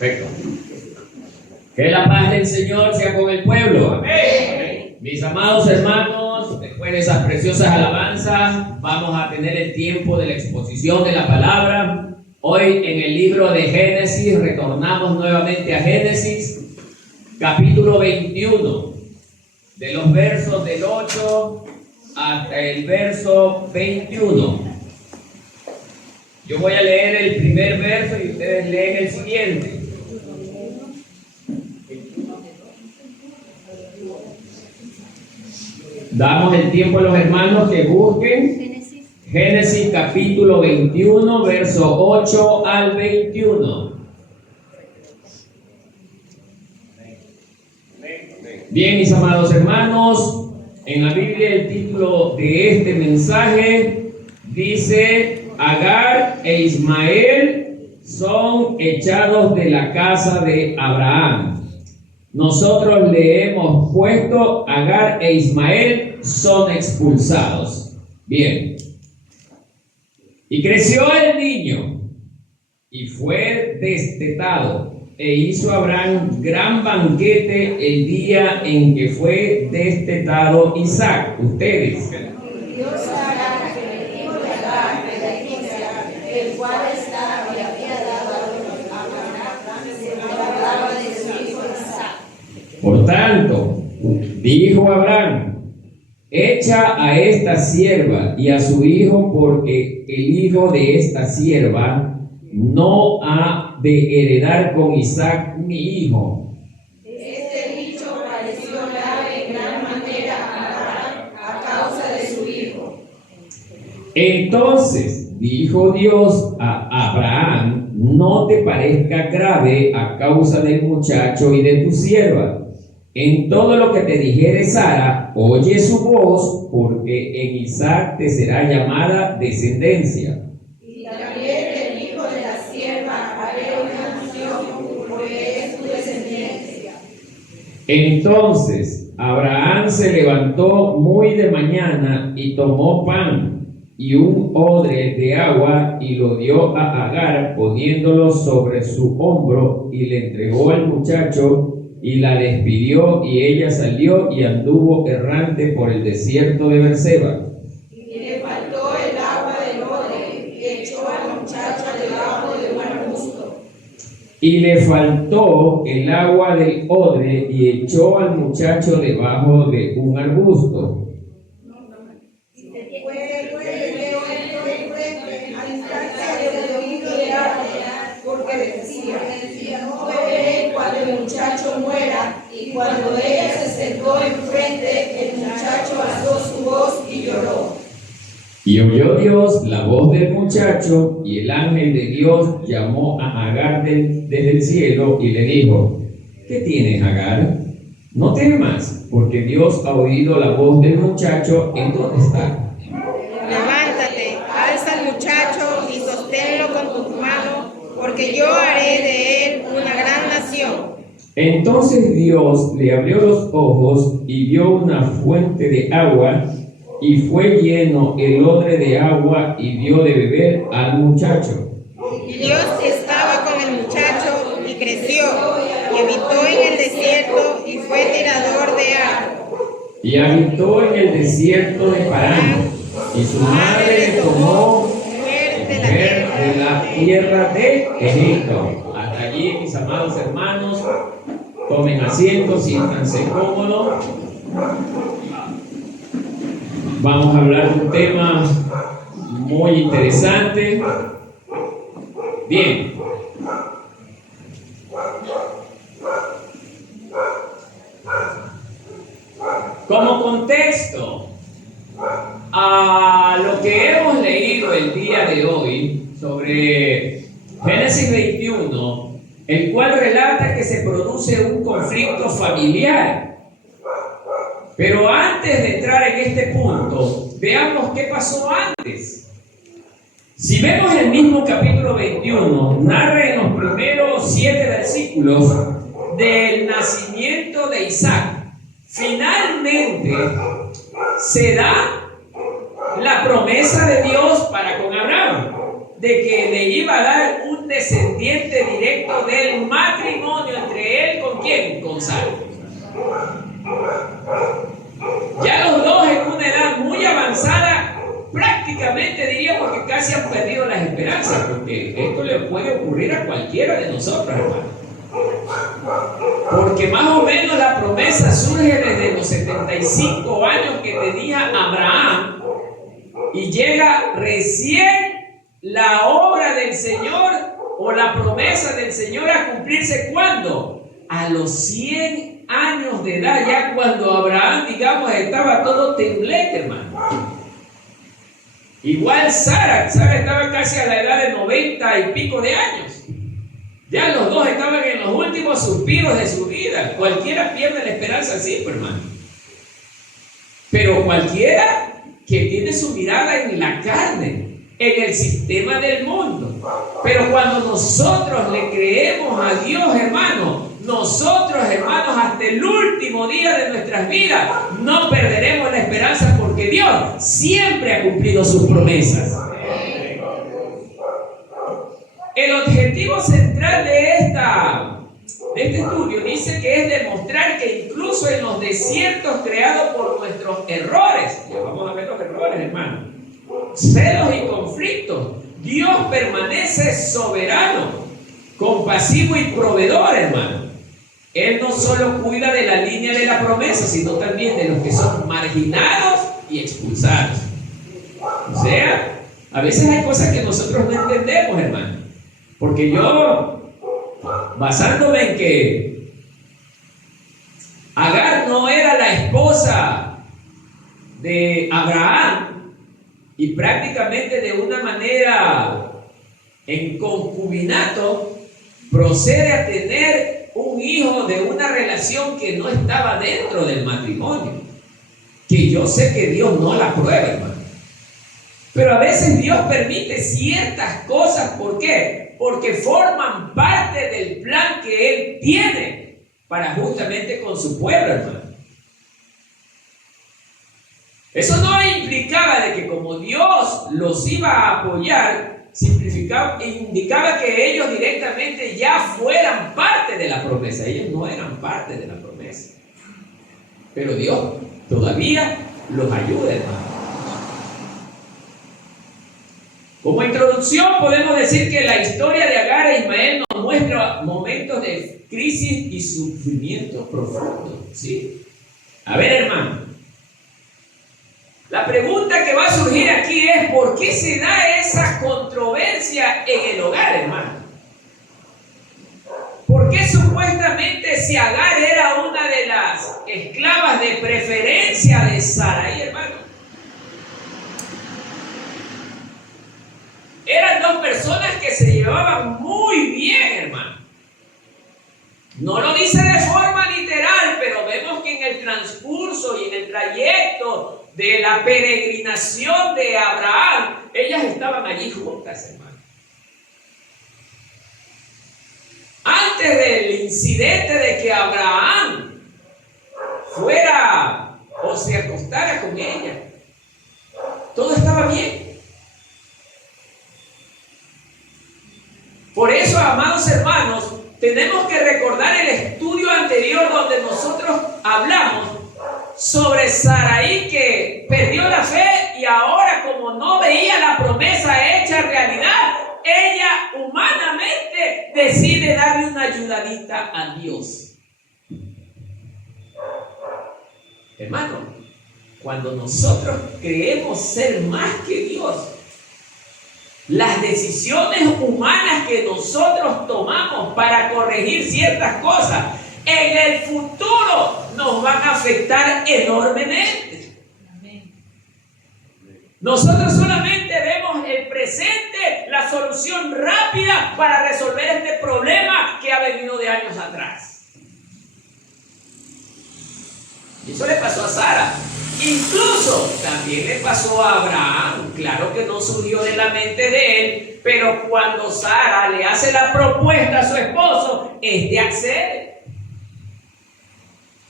Perfecto. Que la paz del Señor sea con el pueblo. Amén. Mis amados hermanos, después de esas preciosas alabanzas, vamos a tener el tiempo de la exposición de la palabra. Hoy en el libro de Génesis, retornamos nuevamente a Génesis, capítulo 21, de los versos del 8 hasta el verso 21. Yo voy a leer el primer verso y ustedes leen el siguiente. Damos el tiempo a los hermanos que busquen Génesis capítulo 21, verso 8 al 21. Bien, mis amados hermanos, en la Biblia el título de este mensaje dice: Agar e Ismael son echados de la casa de Abraham. Nosotros le hemos puesto Agar e Ismael son expulsados. Bien. Y creció el niño y fue destetado, e hizo Abraham gran banquete el día en que fue destetado Isaac. Ustedes. Dios hará que el hijo de Agar, el cual estaba y había dado a Abraham, se hablaba de su hijo Isaac. Por tanto, dijo Abraham: echa a esta sierva y a su hijo, porque el hijo de esta sierva no ha de heredar con Isaac mi hijo. Este dicho pareció grave en gran manera a Abraham a causa de su hijo. Entonces dijo Dios a Abraham: no te parezca grave a causa del muchacho y de tu sierva. En todo lo que te dijere Sara, oye su voz, porque en Isaac te será llamada descendencia. Y también del hijo de la sierva haré una nación, porque es tu descendencia. Entonces Abraham se levantó muy de mañana y tomó pan y un odre de agua y lo dio a Agar, poniéndolo sobre su hombro, y le entregó al muchacho y la despidió, y ella salió y anduvo errante por el desierto de Berseba. Y le faltó el agua del odre, y echó al muchacho debajo de un arbusto. Y le faltó el agua del odre, y echó al muchacho debajo de un arbusto. Porque decía, no beberé cuando el muchacho muera. Y cuando ella se sentó enfrente, el muchacho alzó su voz y lloró. Y oyó Dios la voz del muchacho, y el ángel de Dios llamó a Agar desde el cielo y le dijo: ¿qué tienes, Agar? No temas, porque Dios ha oído la voz del muchacho. ¿En dónde está? Levántate, alza al muchacho y sosténlo con tus manos, porque yo haré de él una gran nación. Entonces Dios le abrió los ojos y vio una fuente de agua, y fue lleno el odre de agua y dio de beber al muchacho. Y Dios estaba con el muchacho y creció, y habitó en el desierto y fue tirador de arco. Y habitó en el desierto de Parán, y su madre le tomó mujer de la tierra de Egipto. Hasta allí, mis amados hermanos, tomen asiento, siéntanse cómodos. Vamos a hablar de un tema muy interesante. Bien. Como contexto a lo que hemos leído el día de hoy sobre Génesis 21, el cual relata que se produce un conflicto familiar. Pero antes de entrar en este punto, veamos qué pasó antes. Si vemos el mismo capítulo 21, narra en los primeros 7 versículos del nacimiento de Isaac. Finalmente se da la promesa de Dios para con Abraham. de que le iba a dar un descendiente directo del matrimonio entre él, ¿con quién? Con Sara. Ya los dos en una edad muy avanzada, prácticamente diríamos que casi han perdido las esperanzas, porque esto le puede ocurrir a cualquiera de nosotros, hermano. Porque más o menos la promesa surge desde los 75 años que tenía Abraham y llega recién la obra del Señor o la promesa del Señor a cumplirse. ¿Cuándo? A los 100 años de edad, ya cuando Abraham, digamos, estaba todo temblete, hermano. Igual Sara estaba casi a la edad de 90 y pico de años. Ya los dos estaban en los últimos suspiros de su vida. Cualquiera pierde la esperanza así, hermano. Pero cualquiera que tiene su mirada en la carne, en el sistema del mundo. Pero cuando nosotros le creemos a Dios, hermano, nosotros, hermanos, hasta el último día de nuestras vidas, no perderemos la esperanza porque Dios siempre ha cumplido sus promesas. El objetivo central de este estudio dice que es demostrar que incluso en los desiertos creados por nuestros errores, ya vamos a ver los errores, hermano, celos y conflictos, Dios permanece soberano, compasivo y proveedor, hermano. Él no solo cuida de la línea de la promesa, sino también de los que son marginados y expulsados. O sea, a veces hay cosas que nosotros no entendemos, hermano. Porque yo, basándome en que Agar no era la esposa de Abraham y prácticamente de una manera en concubinato procede a tener un hijo de una relación que no estaba dentro del matrimonio, que yo sé que Dios no la aprueba, hermano. Pero a veces Dios permite ciertas cosas. ¿Por qué? Porque forman parte del plan que Él tiene para justamente con su pueblo, hermano. Eso no implicaba de que como Dios los iba a apoyar, indicaba que ellos directamente ya fueran parte de la promesa. Ellos no eran parte de la promesa. Pero Dios todavía los ayuda, hermano. Como introducción podemos decir que la historia de Agar e Ismael nos muestra momentos de crisis y sufrimiento profundo, ¿sí? A ver, hermano, la pregunta que va a surgir aquí es: ¿por qué se da esa controversia en el hogar, hermano? ¿Por qué supuestamente si Agar era una de las esclavas de preferencia de Sarai, hermano? Eran dos personas que se llevaban muy bien, hermano. No lo dice de forma literal, pero vemos que en el transcurso y en el trayecto de la peregrinación de Abraham, ellas estaban allí juntas, hermano. Antes del incidente de que Abraham fuera o se acostara con ella, todo estaba bien. Por eso, amados hermanos, tenemos que recordar el estudio anterior donde nosotros hablamos sobre Sarai, que perdió la fe y ahora, como no veía la promesa hecha realidad, ella humanamente decide darle una ayudadita a Dios. Hermano, cuando nosotros creemos ser más que Dios, las decisiones humanas que nosotros tomamos para corregir ciertas cosas en el futuro nos van a afectar enormemente. Nosotros solamente vemos el presente, la solución rápida para resolver este problema que ha venido de años atrás. Y eso le pasó a Sara. Incluso también le pasó a Abraham. Claro que no surgió de la mente de él, pero cuando Sara le hace la propuesta a su esposo, este accede.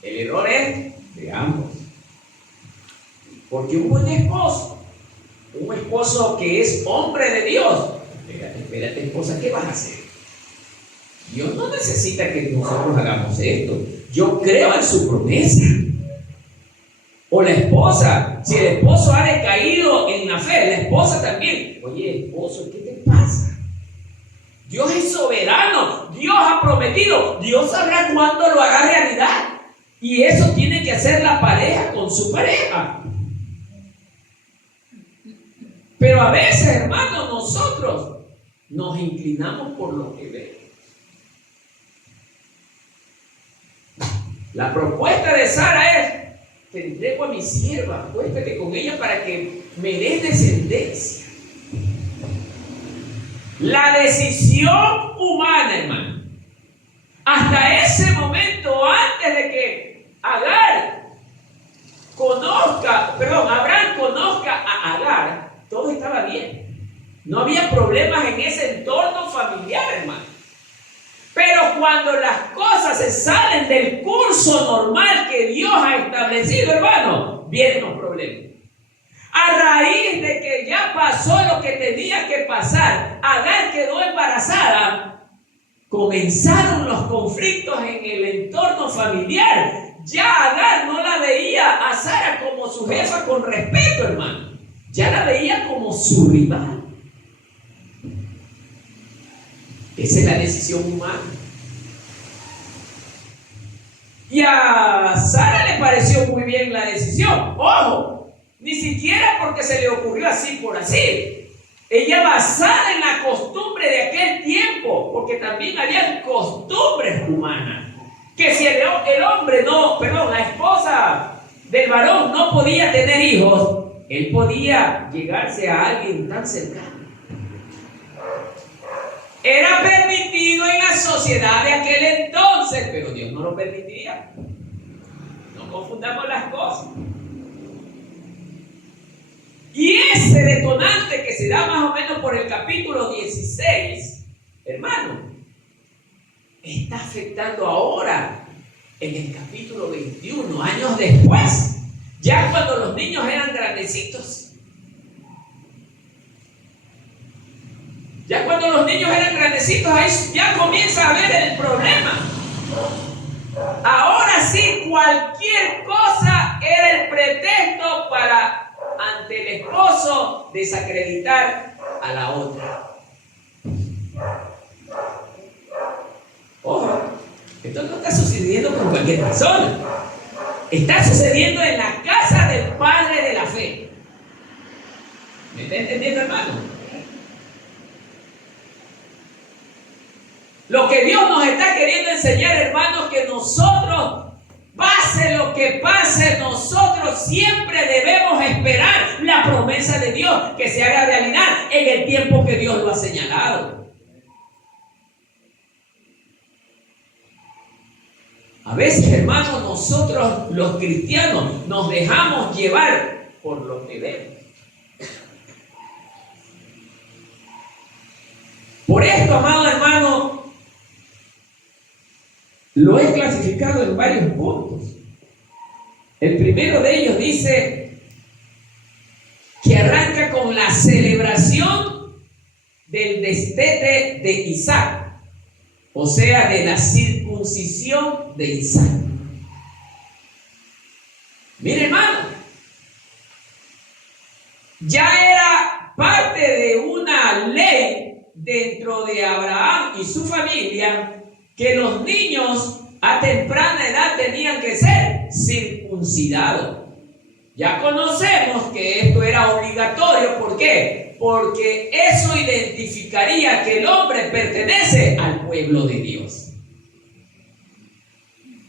El error es de ambos. Porque un buen esposo, un esposo que es hombre de Dios, Espérate, esposa, ¿qué vas a hacer? Dios no necesita que nosotros hagamos esto. Yo creo en su promesa. O la esposa, si el esposo ha decaído en la fe, la esposa también. Oye, esposo, ¿qué te pasa? Dios es soberano, Dios ha prometido, Dios sabrá cuándo lo hará realidad. Y eso tiene que hacer la pareja con su pareja. Pero a veces, hermanos, nosotros nos inclinamos por lo que vemos. La propuesta de Sara es: te entrego a mi sierva, acuéstate con ella para que me des descendencia. La decisión humana, hermano, hasta ese momento, antes de que Abraham conozca a Agar, todo estaba bien. No había problemas en ese entorno familiar, hermano. Pero cuando las cosas se salen del curso normal que Dios ha establecido, hermano, vienen los problemas. A raíz de que ya pasó lo que tenía que pasar, Agar quedó embarazada, comenzaron los conflictos en el entorno familiar. Ya Agar no la veía a Sara como su jefa con respeto, hermano. Ya la veía como su rival. Esa es la decisión humana. Y a Sara le pareció muy bien la decisión. Ojo, ni siquiera porque se le ocurrió así por así. Ella, basada en la costumbre de aquel tiempo, porque también había costumbres humanas, que si la esposa del varón no podía tener hijos, él podía llegarse a alguien tan cercano. Era permitido en la sociedad de aquel entonces, pero Dios no lo permitiría. No confundamos las cosas. Y ese detonante que se da más o menos por el capítulo 16, hermano, está afectando ahora en el capítulo 21, años después, ya cuando los niños eran grandecitos. Ya cuando los niños eran grandecitos, ahí ya comienza a ver el problema. Ahora sí, cualquier cosa era el pretexto para, ante el esposo, desacreditar a la otra. Ojo, esto no está sucediendo con cualquier persona. Está sucediendo en la casa del padre de la fe. ¿Me está entendiendo, hermano? Lo que Dios nos está queriendo enseñar, hermanos, que nosotros, pase lo que pase, nosotros siempre debemos esperar la promesa de Dios que se haga realidad en el tiempo que Dios lo ha señalado. A veces, hermanos, nosotros los cristianos nos dejamos llevar por lo que vemos. Por esto, amado hermano, lo he clasificado en varios puntos. El primero de ellos dice que arranca con la celebración del destete de Isaac, o sea, de la circuncisión de Isaac. Mire, hermano, ya era parte de una ley dentro de Abraham y su familia que los niños a temprana edad tenían que ser circuncidados. Ya conocemos que esto era obligatorio. ¿Por qué? Porque eso identificaría que el hombre pertenece al pueblo de Dios.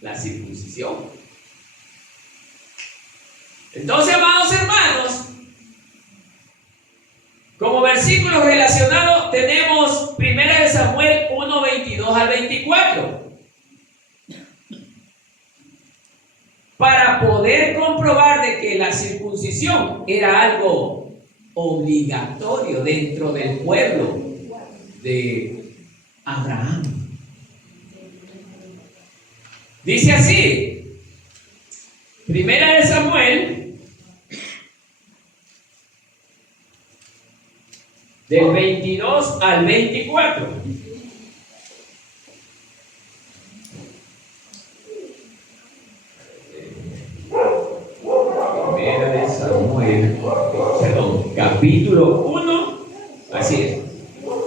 La circuncisión. Entonces, amados hermanos, como versículos relacionados tenemos 1 Samuel 1, 22 al 24. Para poder comprobar de que la circuncisión era algo obligatorio dentro del pueblo de Abraham. Dice así, 1 Samuel del 22 al 24. Primera de Samuel, perdón, capítulo 1, así es.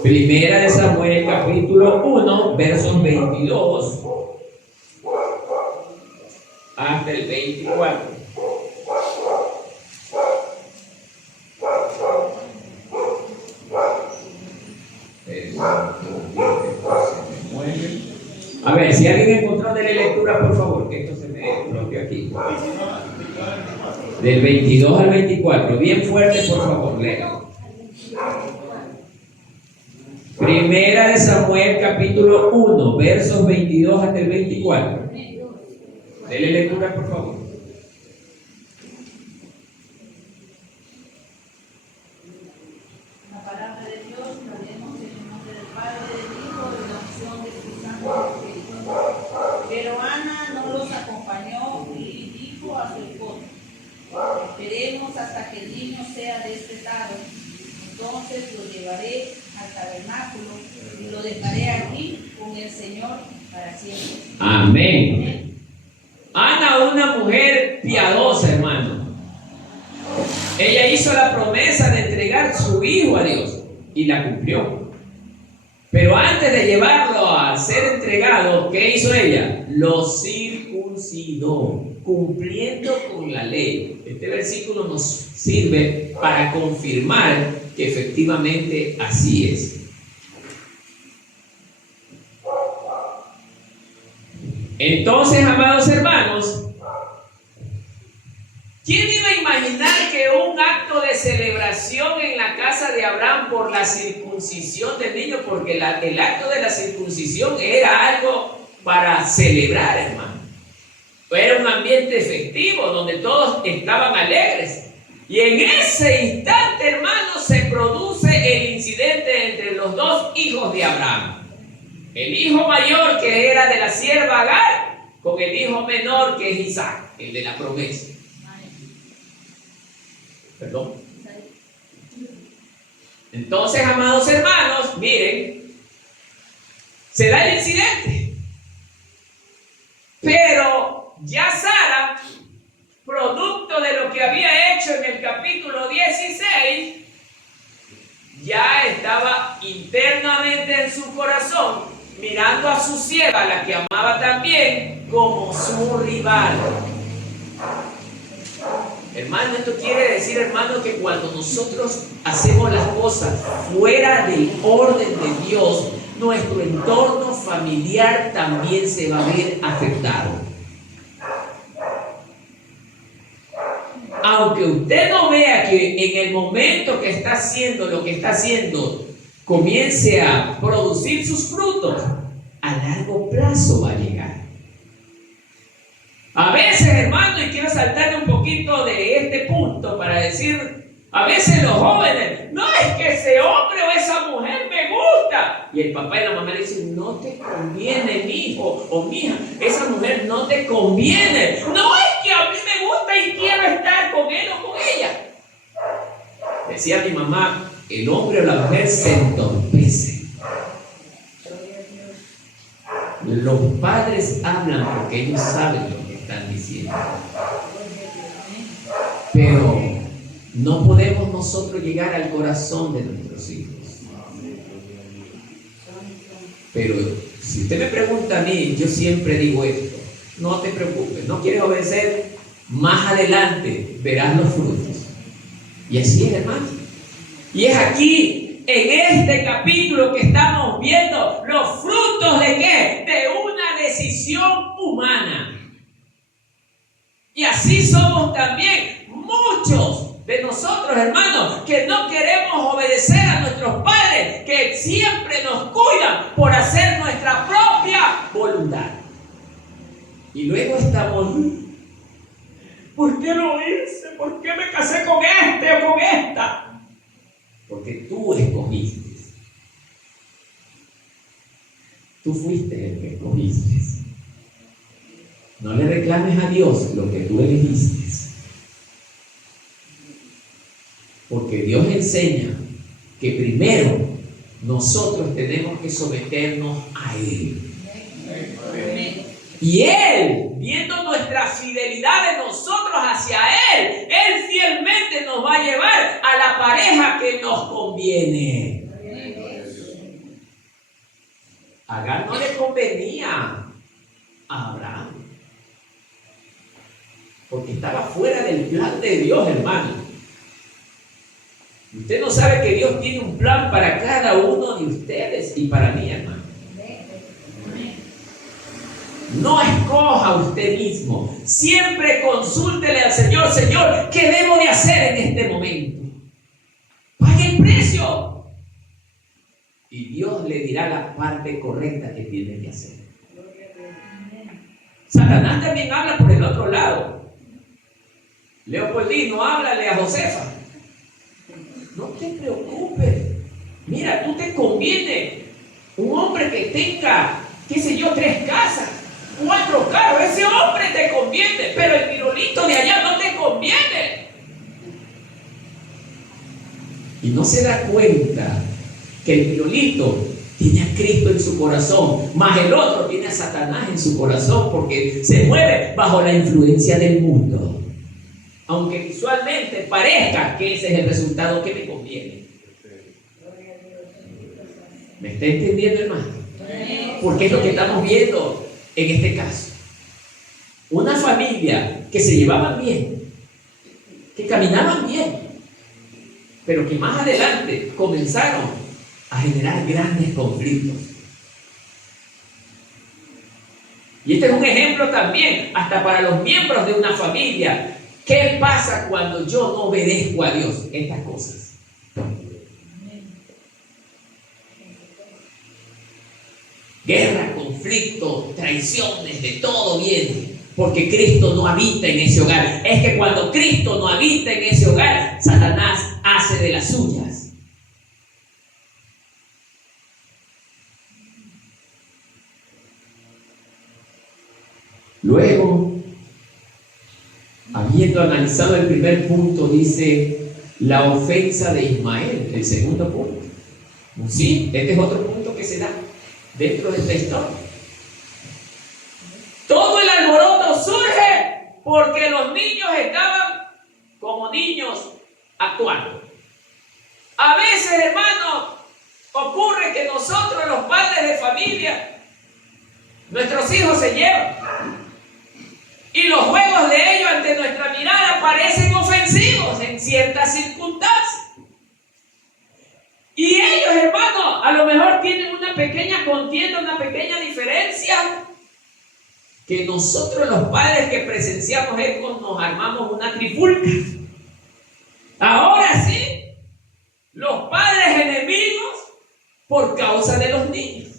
Primera de Samuel, capítulo 1, versos 22 hasta el 24. A ver, si alguien encontró de la lectura, por favor, que esto se me bloqueó aquí. Del 22 al 24, bien fuerte, por favor, lea. Primera de Samuel, capítulo 1, versos 22 hasta el 24. Dele lectura, por favor. La palabra de Dios la leemos en el nombre del Padre, del Hijo y de la unción del Santo Espíritu. Pero Ana no los acompañó y dijo a su esposo: esperemos hasta que el niño sea destetado. Entonces lo llevaré al tabernáculo y lo dejaré aquí con el Señor para siempre. Amén. Ana, una mujer piadosa, hermano. Ella hizo la promesa de entregar su hijo a Dios y la cumplió. Pero antes de llevarlo a ser entregado, ¿qué hizo ella? Lo circuncidó, cumpliendo con la ley. Este versículo nos sirve para confirmar que efectivamente así es. Entonces, amados hermanos, ¿quién iba a imaginar que un acto de celebración en la casa de Abraham por la circuncisión del niño, porque el acto de la circuncisión era algo para celebrar, hermano? Era un ambiente festivo donde todos estaban alegres. Y en ese instante, hermano, se produce el incidente entre los dos hijos de Abraham. El hijo mayor, que era de la sierva Agar, con el hijo menor, que es Isaac, el de la promesa. Perdón. Entonces, amados hermanos, miren, se da el incidente. Pero ya Sara, producto de lo que había hecho en el capítulo 16, ya estaba internamente en su corazón mirando a su sierva, la que amaba también, como su rival. Hermano, esto quiere decir, hermano, que cuando nosotros hacemos las cosas fuera del orden de Dios, nuestro entorno familiar también se va a ver afectado. Aunque usted no vea que en el momento que está haciendo lo que está haciendo comience a producir sus frutos, a largo plazo va a llegar. A veces, hermano, y quiero saltarle un poquito de este punto para decir, a veces los jóvenes, no es que ese hombre o esa mujer me gusta. Y el papá y la mamá le dicen, no te conviene, mi hijo o mi hija, esa mujer no te conviene. No es que a mí me gusta y quiero estar con él o con ella. Decía mi mamá, el hombre o la mujer se entorpece. Los padres hablan porque ellos saben lo que están diciendo. Pero no podemos nosotros llegar al corazón de nuestros hijos. Pero si usted me pregunta a mí, yo siempre digo esto: no te preocupes, no quieres obedecer, más adelante verás los frutos. Y así es, hermano. Y es aquí, en este capítulo, que estamos viendo los frutos de ¿qué? De una decisión humana. Y así somos también muchos de nosotros, hermanos, que no queremos obedecer a nuestros padres, que siempre nos cuidan por hacer nuestra propia voluntad. Y luego estamos, ¿por qué lo hice? ¿Por qué me casé con este o con esta? Porque tú escogiste. Tú fuiste el que escogiste. No le reclames a Dios lo que tú elegiste. Porque Dios enseña que primero nosotros tenemos que someternos a Él. Y Él, viendo nuestra fidelidad de nosotros hacia Él, Él fielmente nos va a llevar a la pareja que nos conviene. A Agar no le convenía a Abraham, porque estaba fuera del plan de Dios, hermano. Usted no sabe que Dios tiene un plan para cada uno de ustedes y para mí, hermano. No escoja usted mismo. Siempre consúltele al Señor: Señor, ¿qué debo de hacer en este momento? Pague el precio. Y Dios le dirá la parte correcta que tiene que hacer. Satanás también habla por el otro lado. Leopoldino, háblale a Josefa: no te preocupes. Mira, tú te conviene un hombre que tenga, qué sé yo, 3 casas, 4 carros. Ese hombre te conviene, pero el pirulito de allá no te conviene. Y no se da cuenta que el pirulito tiene a Cristo en su corazón, más el otro tiene a Satanás en su corazón, porque se mueve bajo la influencia del mundo. Aunque visualmente parezca que ese es el resultado que me conviene. ¿Me está entendiendo, hermano? Porque es lo que estamos viendo en este caso. Una familia que se llevaban bien, que caminaban bien, pero que más adelante comenzaron a generar grandes conflictos. Y este es un ejemplo también hasta para los miembros de una familia. ¿Qué pasa cuando yo no obedezco a Dios? Estas cosas. Guerra, conflictos, traiciones, de todo viene, porque Cristo no habita en ese hogar. Es que cuando Cristo no habita en ese hogar, Satanás hace de las suyas. Luego, habiendo analizado el primer punto, dice la ofensa de Ismael, el segundo punto. Sí, este es otro punto que se da dentro de esta historia. Todo el alboroto surge porque los niños estaban como niños actuando. A veces, hermano, ocurre que nosotros, los padres de familia, nuestros hijos se llevan. Y los juegos de ellos ante nuestra mirada parecen ofensivos en ciertas circunstancias. Y ellos, hermano, a lo mejor tienen una pequeña contienda, una pequeña diferencia, que nosotros los padres que presenciamos esto nos armamos una trifulca. Ahora sí, los padres enemigos por causa de los niños.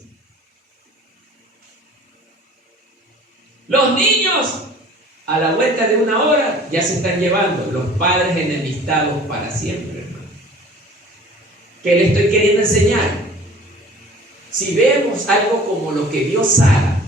Los niños, a la vuelta de una hora, ya se están llevando, los padres enemistados para siempre, hermano. ¿Qué le estoy queriendo enseñar? Si vemos algo como lo que vio Sara,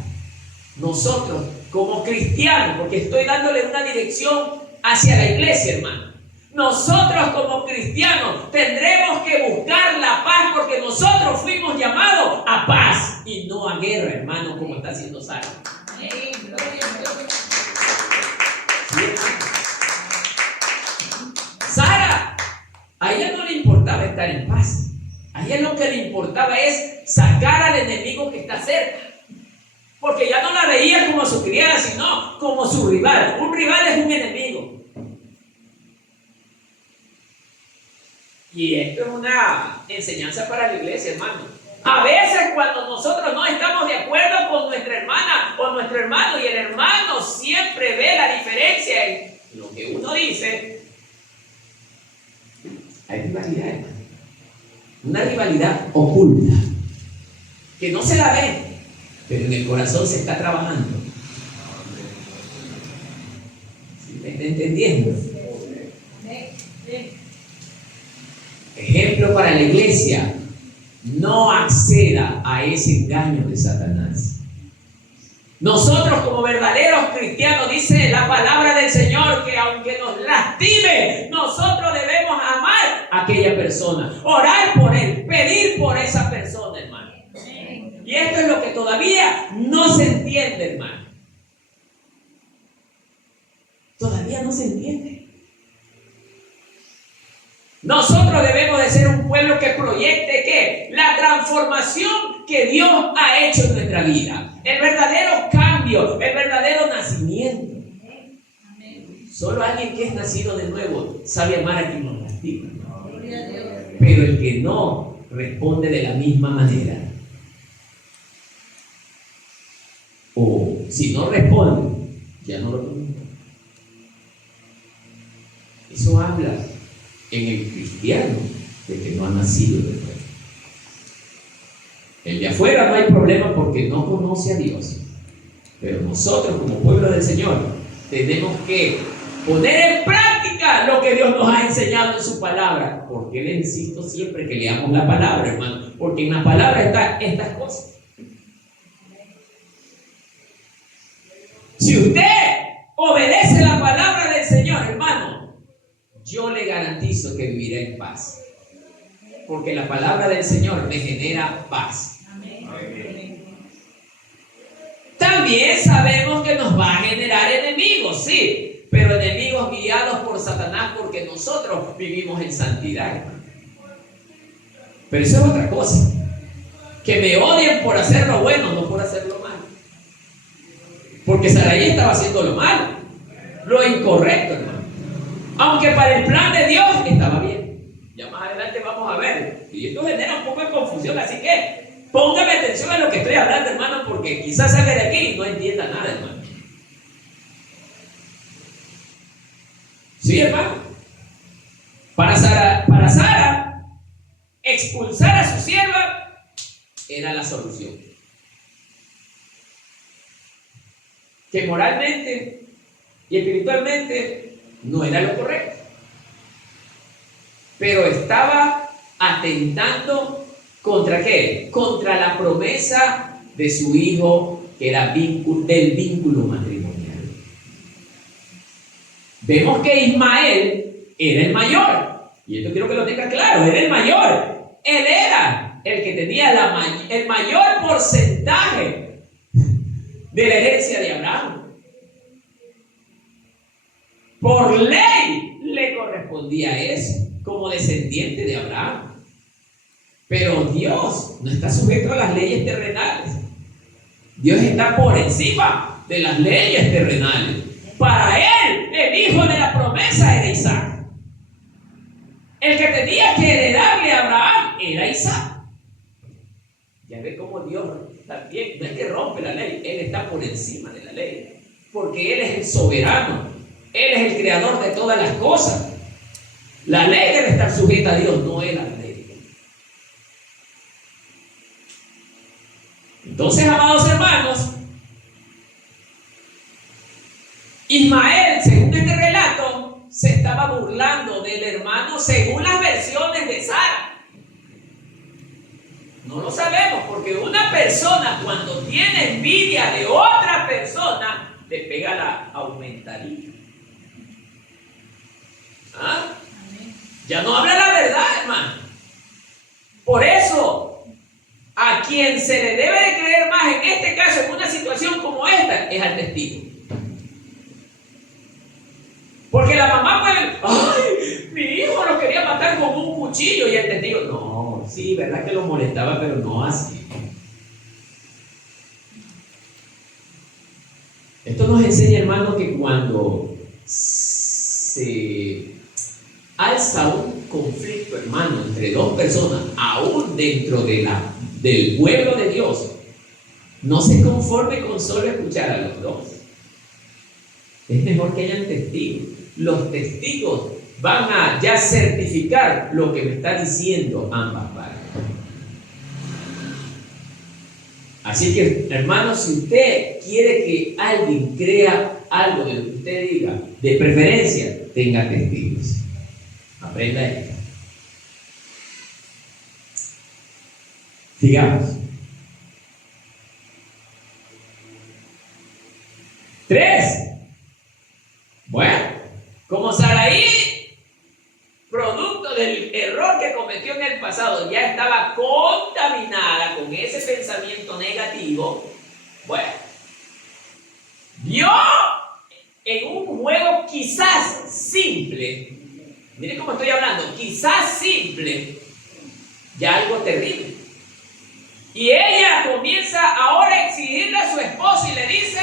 nosotros como cristianos, porque estoy dándole una dirección hacia la iglesia, hermano, nosotros como cristianos tendremos que buscar la paz, porque nosotros fuimos llamados a paz y no a guerra, hermano, como está haciendo Sara. Sara, a ella no le importaba estar en paz. A ella lo que le importaba es sacar al enemigo que está cerca, porque ya no la veía como su criada, sino como su rival. Un rival es un enemigo. Y esto es una enseñanza para la iglesia, hermano. A veces cuando nosotros no estamos de acuerdo con nuestra hermana o nuestro hermano, y el hermano siempre ve la diferencia en lo que uno dice, hay rivalidad, hermano. Una rivalidad oculta, que no se la ve, pero en el corazón se está trabajando. ¿Sí me está entendiendo? Ejemplo para la iglesia: no acceda a ese engaño de Satanás. Nosotros como verdaderos cristianos, dice la palabra del Señor, que aunque nos lastime, nosotros debemos amar a aquella persona, orar por él, pedir por esa persona, hermano. Y esto es lo que todavía no se entiende, hermano. Todavía no se entiende. Nosotros debemos de ser un pueblo que proyecte ¿qué? La transformación que Dios ha hecho en nuestra vida. El verdadero cambio, el verdadero nacimiento. Solo alguien que es nacido de nuevo sabe amar a quien nos lastima. Pero el que no responde de la misma manera, o si no responde, ya no lo pregunta. Eso habla en el cristiano de que no ha nacido de nuevo. El de afuera no hay problema porque no conoce a Dios. Pero nosotros como pueblo del Señor tenemos que poner en práctica lo que Dios nos ha enseñado en su palabra. Porque le insisto siempre que leamos la palabra, hermano. Porque en la palabra están estas cosas. Si usted obedece la palabra del Señor, hermano, yo le garantizo que vivirá en paz. Porque la palabra del Señor me genera paz. También sabemos que nos va a generar enemigos, sí, pero enemigos guiados por Satanás porque nosotros vivimos en santidad, hermano. Pero eso es otra cosa. Que me odien por hacer lo bueno, no por hacer lo malo. Porque Saraí estaba haciendo lo malo, lo incorrecto, hermano. Aunque para el plan de Dios estaba bien. Ya más adelante vamos a ver. Y esto genera un poco de confusión, así que póngame atención a lo que estoy hablando, hermano, porque quizás salga de aquí y no entienda nada, hermano. Sí, hermano. Para Sara, expulsar a su sierva era la solución. Que moralmente y espiritualmente no era lo correcto. Pero estaba atentando ¿contra qué? Contra la promesa de su hijo, que era del vínculo matrimonial. Vemos que Ismael era el mayor. Y esto quiero que lo tenga claro, era el mayor. Él era el que tenía el mayor porcentaje de la herencia de Abraham. Por ley le correspondía eso, como descendiente de Abraham. Pero Dios no está sujeto a las leyes terrenales. Dios está por encima de las leyes terrenales. Para él, el hijo de la promesa era Isaac. El que tenía que heredarle a Abraham era Isaac. Ya ve cómo Dios también no es que rompe la ley, Él está por encima de la ley. Porque Él es el soberano, Él es el creador de todas las cosas. La ley debe estar sujeta a Dios, no Él a la ley. Entonces, amados hermanos, Ismael, según este relato, se estaba burlando del hermano según las versiones de Sara. No lo sabemos, porque una persona cuando tiene envidia de otra persona, le pega la aumentadita. ¿Ah? Ya no habla la verdad, hermano. Por eso, a quien se le debe de creer más en este caso, en una situación como esta, es al testigo. Porque la mamá puede, ¡ay! Mi hijo lo quería matar con un cuchillo, y el testigo, no, sí, verdad que lo molestaba, pero no así. Esto nos enseña, hermano, que cuando se alza un conflicto, hermano, entre dos personas, aún dentro del pueblo de Dios, no se conforme con solo escuchar a los dos. Es mejor que hayan testigos. Los testigos van a ya certificar lo que me está diciendo ambas partes. Así que, hermano, si usted quiere que alguien crea algo de lo que usted diga, de preferencia, tenga testigos. Aprenda esto. Sigamos. 3. Bueno, como Saraí, producto del vio en un juego quizás simple, miren cómo estoy hablando, quizás simple, ya algo terrible. Y ella comienza ahora a exigirle a su esposo y le dice: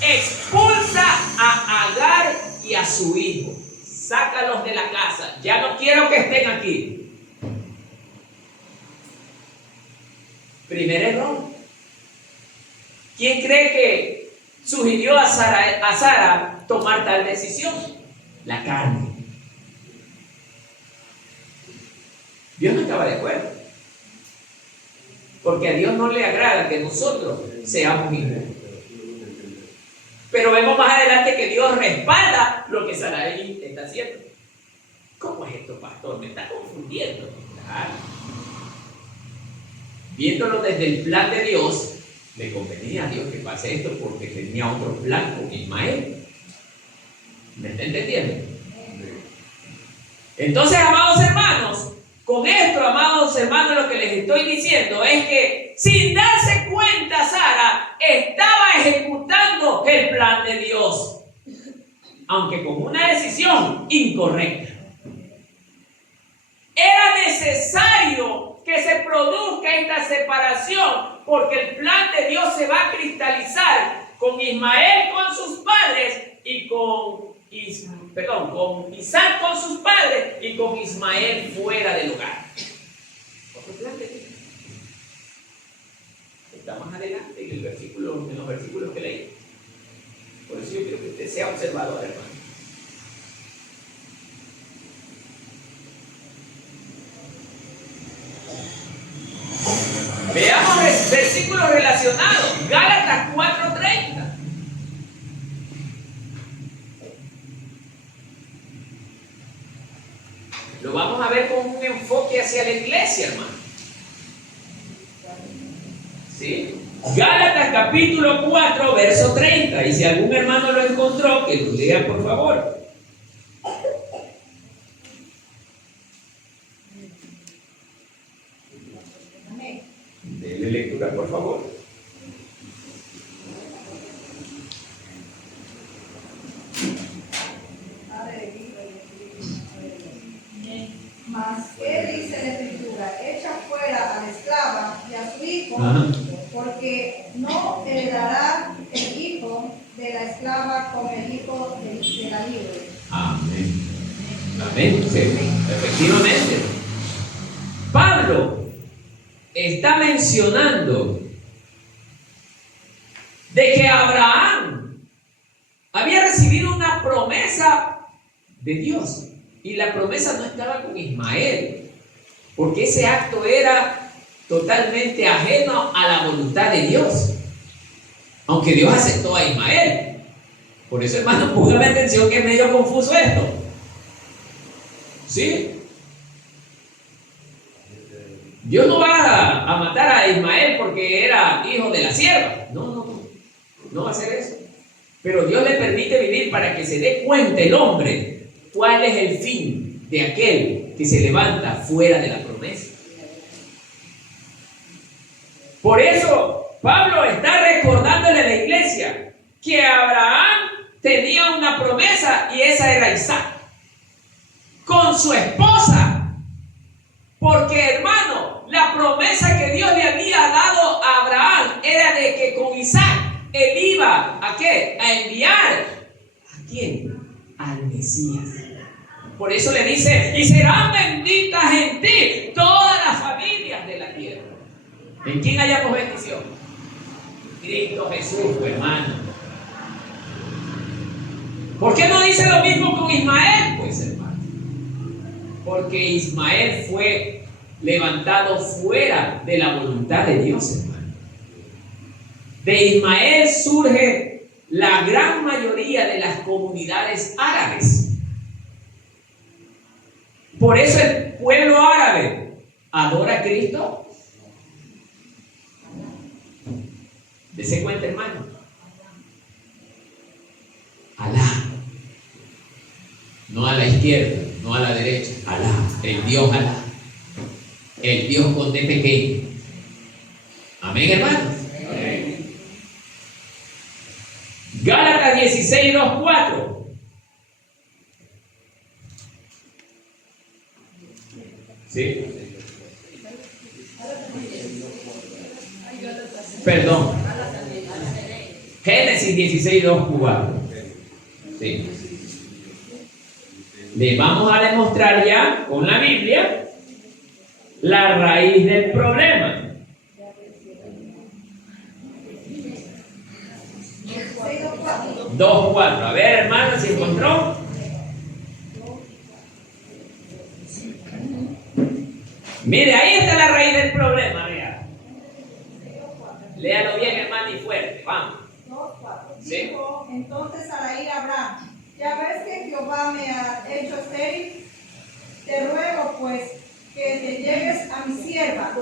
expulsa a Agar y a su hijo, sácalos de la casa, ya no quiero que estén aquí. Primer error. ¿Quién cree que sugirió a Sara tomar tal decisión? La carne. Dios no estaba de acuerdo, porque a Dios no le agrada que nosotros seamos injustos. Pero vemos más adelante que Dios respalda lo que Sarai está haciendo. ¿Cómo es esto, pastor? Me está confundiendo. Claro. Viéndolo desde el plan de Dios, le convenía a Dios que pase esto porque tenía otro plan con Ismael. ¿Me está entendiendo? Entonces, amados hermanos, con esto, amados hermanos, lo que les estoy diciendo es que sin darse cuenta, Sara estaba ejecutando el plan de Dios, aunque con una decisión incorrecta. Era necesario que se produzca esta separación, porque el plan de Dios se va a cristalizar con Ismael con sus padres y con Isaac con sus padres y con Ismael fuera del hogar. Otro plan de Dios. Está más adelante en los versículos que leí. Por eso yo quiero que usted sea observador, hermano. Veamos versículos relacionados. Gálatas 4:30. Lo vamos a ver con un enfoque hacia la iglesia, hermano. ¿Sí? Gálatas capítulo 4, verso 30. Y si algún hermano lo encontró, que lo lea, por favor. Dele lectura, por favor. Mas, ¿qué dice la Escritura? Echa fuera a la esclava y a su hijo, porque no heredará el hijo de la esclava con el hijo de la libre. Amén. Amén. Sí, efectivamente. Pablo está mencionando de que Abraham había recibido una promesa de Dios. Y la promesa no estaba con Ismael, porque ese acto era totalmente ajeno a la voluntad de Dios. Aunque Dios aceptó a Ismael. Por eso, hermano, póngame atención que es medio confuso esto. ¿Sí? Dios no va a matar a Ismael porque era hijo de la sierva. No va a hacer eso. Pero Dios le permite vivir para que se dé cuenta el hombre cuál es el fin de aquel que se levanta fuera de la promesa. Por eso Pablo está recordándole a la iglesia que Abraham tenía una promesa y esa era Isaac con su esposa, porque, hermano, la promesa que Dios le había dado a Abraham era de que con Isaac él iba ¿a qué? A enviar ¿a quién? Al Mesías. Por eso le dice: y serán benditas en ti todas las familias de la tierra. ¿En quién hallamos bendición? Cristo Jesús, tu hermano. ¿Por qué no dice lo mismo con Ismael? Pues, hermano, porque Ismael fue levantado fuera de la voluntad de Dios, hermano. De Ismael surge la gran mayoría de las comunidades árabes. Por eso el pueblo árabe adora a Cristo. Dese cuenta, hermano. Alá. No a la izquierda, no a la derecha. Alá, el Dios Alá. El Dios con D pequeño. Amén, hermanos. Amén. 16, 2, 4. ¿Sí? Perdón. Génesis 16, 2, 4. Sí. Le vamos a demostrar ya con la Biblia la raíz del problema. 2, 4. A ver, hermana, ¿se encontró? Mire, ahí está la raíz del problema, vea. Léalo bien, hermano, y fuerte. Vamos. 2:4. Sí. Dijo entonces Sarai a Abraham: ya ves que Jehová me ha hecho estéril. Te ruego pues que te llegues a mi sierva,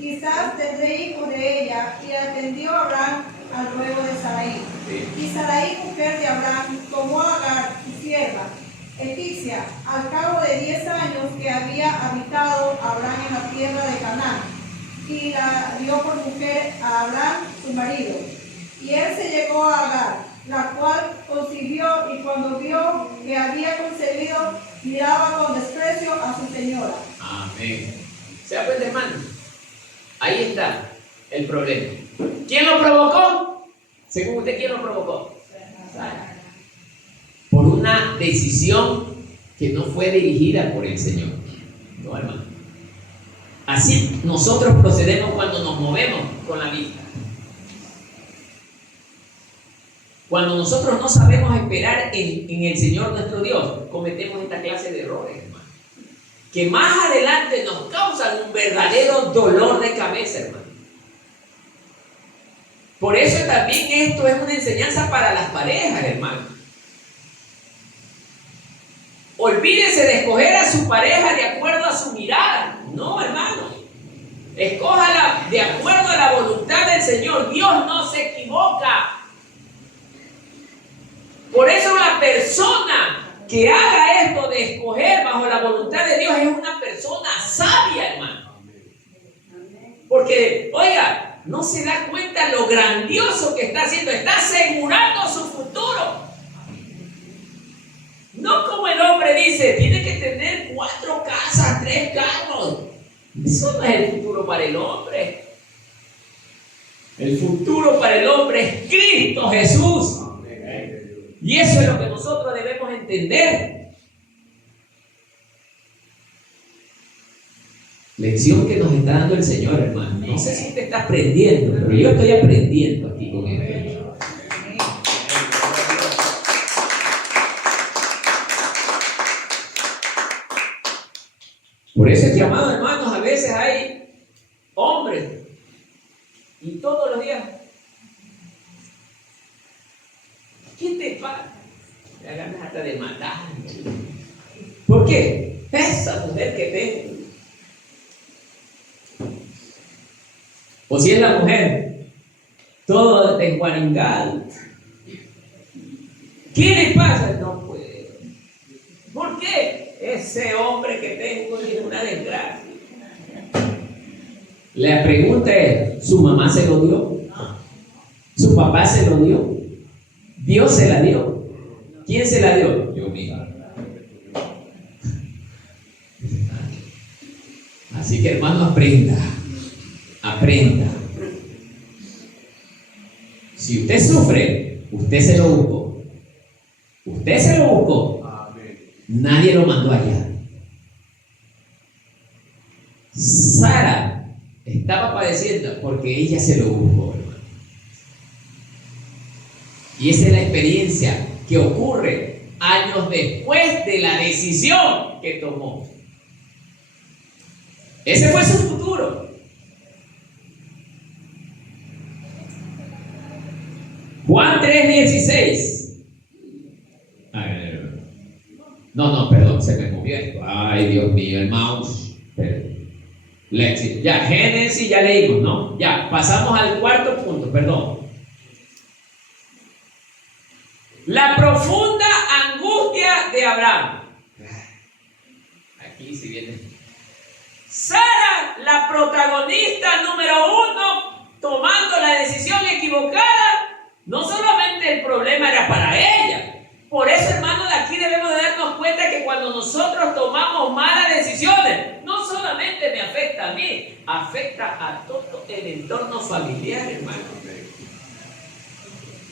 quizás tendré hijo de ella. Y atendió Abraham al ruego de Sarai. Sí. Y Sarai, mujer de Abraham, tomó a Agar, su sierva, egipcia, al cabo de 10 años que había habitado Abraham en la tierra de Canaán, y la dio por mujer a Abraham, su marido. Y él se llegó a Agar, la cual concibió, y cuando vio que había concebido, miraba con desprecio a su señora. Amén. ¿Se da cuenta, hermano? Ahí está el problema. ¿Quién lo provocó? Según usted, ¿quién lo provocó? Sara. Por una decisión que no fue dirigida por el Señor. No, hermano. Así nosotros procedemos cuando nos movemos con la vista. Cuando nosotros no sabemos esperar en el Señor nuestro Dios, cometemos esta clase de errores, hermano, que más adelante nos causan un verdadero dolor de cabeza, hermano. Por eso también esto es una enseñanza para las parejas, hermano. Olvídese de escoger a su pareja de acuerdo a su mirada. No, hermano. Escójala de acuerdo a la voluntad del Señor. Dios no se equivoca. Por eso la persona que haga esto de escoger bajo la voluntad de Dios es una persona sabia, hermano. Porque, oiga, no se da cuenta lo grandioso que está haciendo. Está asegurando su futuro. No como el hombre dice, tiene que tener 4 casas, 3 carros. Eso no es el futuro para el hombre. El futuro para el hombre es Cristo Jesús. Y eso es lo que nosotros debemos entender. Lección que nos está dando el Señor, hermano. No sé si usted está aprendiendo, pero yo estoy aprendiendo aquí con esto. Por eso es que, amados hermanos, a veces hay hombres y todos los días, ¿qué te pasa? Me da ganas hasta de matar. ¿Por qué? Esa mujer que tengo. O si es la mujer, todo desguaringado. ¿Qué le pasa? No puede. ¿Por qué? Ese hombre que tengo es una desgracia. La pregunta es, ¿su mamá se lo dio? ¿Su papá se lo dio? ¿Dios se la dio? ¿Quién se la dio? Yo mismo. Así que, hermano, aprenda. Aprenda. Si usted sufre, usted se lo buscó. Usted se lo buscó. Nadie lo mandó allá. Sara estaba padeciendo porque ella se lo buscó, hermano. Y esa es la experiencia que ocurre años después de la decisión que tomó. Ese fue su futuro. Juan 3:16. No, perdón, se me movió esto. Ay, Dios mío, el mouse. Ya, Génesis ya leímos, ¿no? Ya, pasamos al cuarto punto, perdón. La profunda angustia de Abraham. Aquí si viene. Sara, la protagonista número 1, tomando la decisión equivocada. No solamente el problema era para él. entorno familiar, hermano.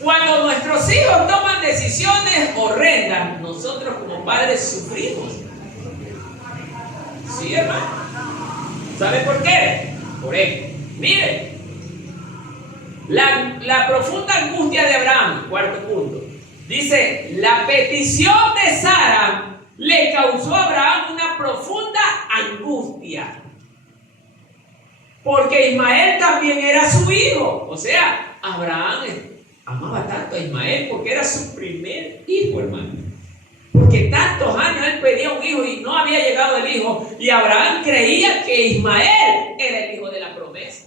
Cuando nuestros hijos toman decisiones horrendas, nosotros como padres sufrimos. ¿Sí, hermano? ¿Sabe por qué? Por esto. Miren, la profunda angustia de Abraham, cuarto punto, dice, la petición de Sara le causó a Abraham una profunda angustia, porque Ismael también era su hijo. O sea, Abraham amaba tanto a Ismael porque era su primer hijo, hermano. Porque tantos años él pedía un hijo y no había llegado el hijo, y Abraham creía que Ismael era el hijo de la promesa.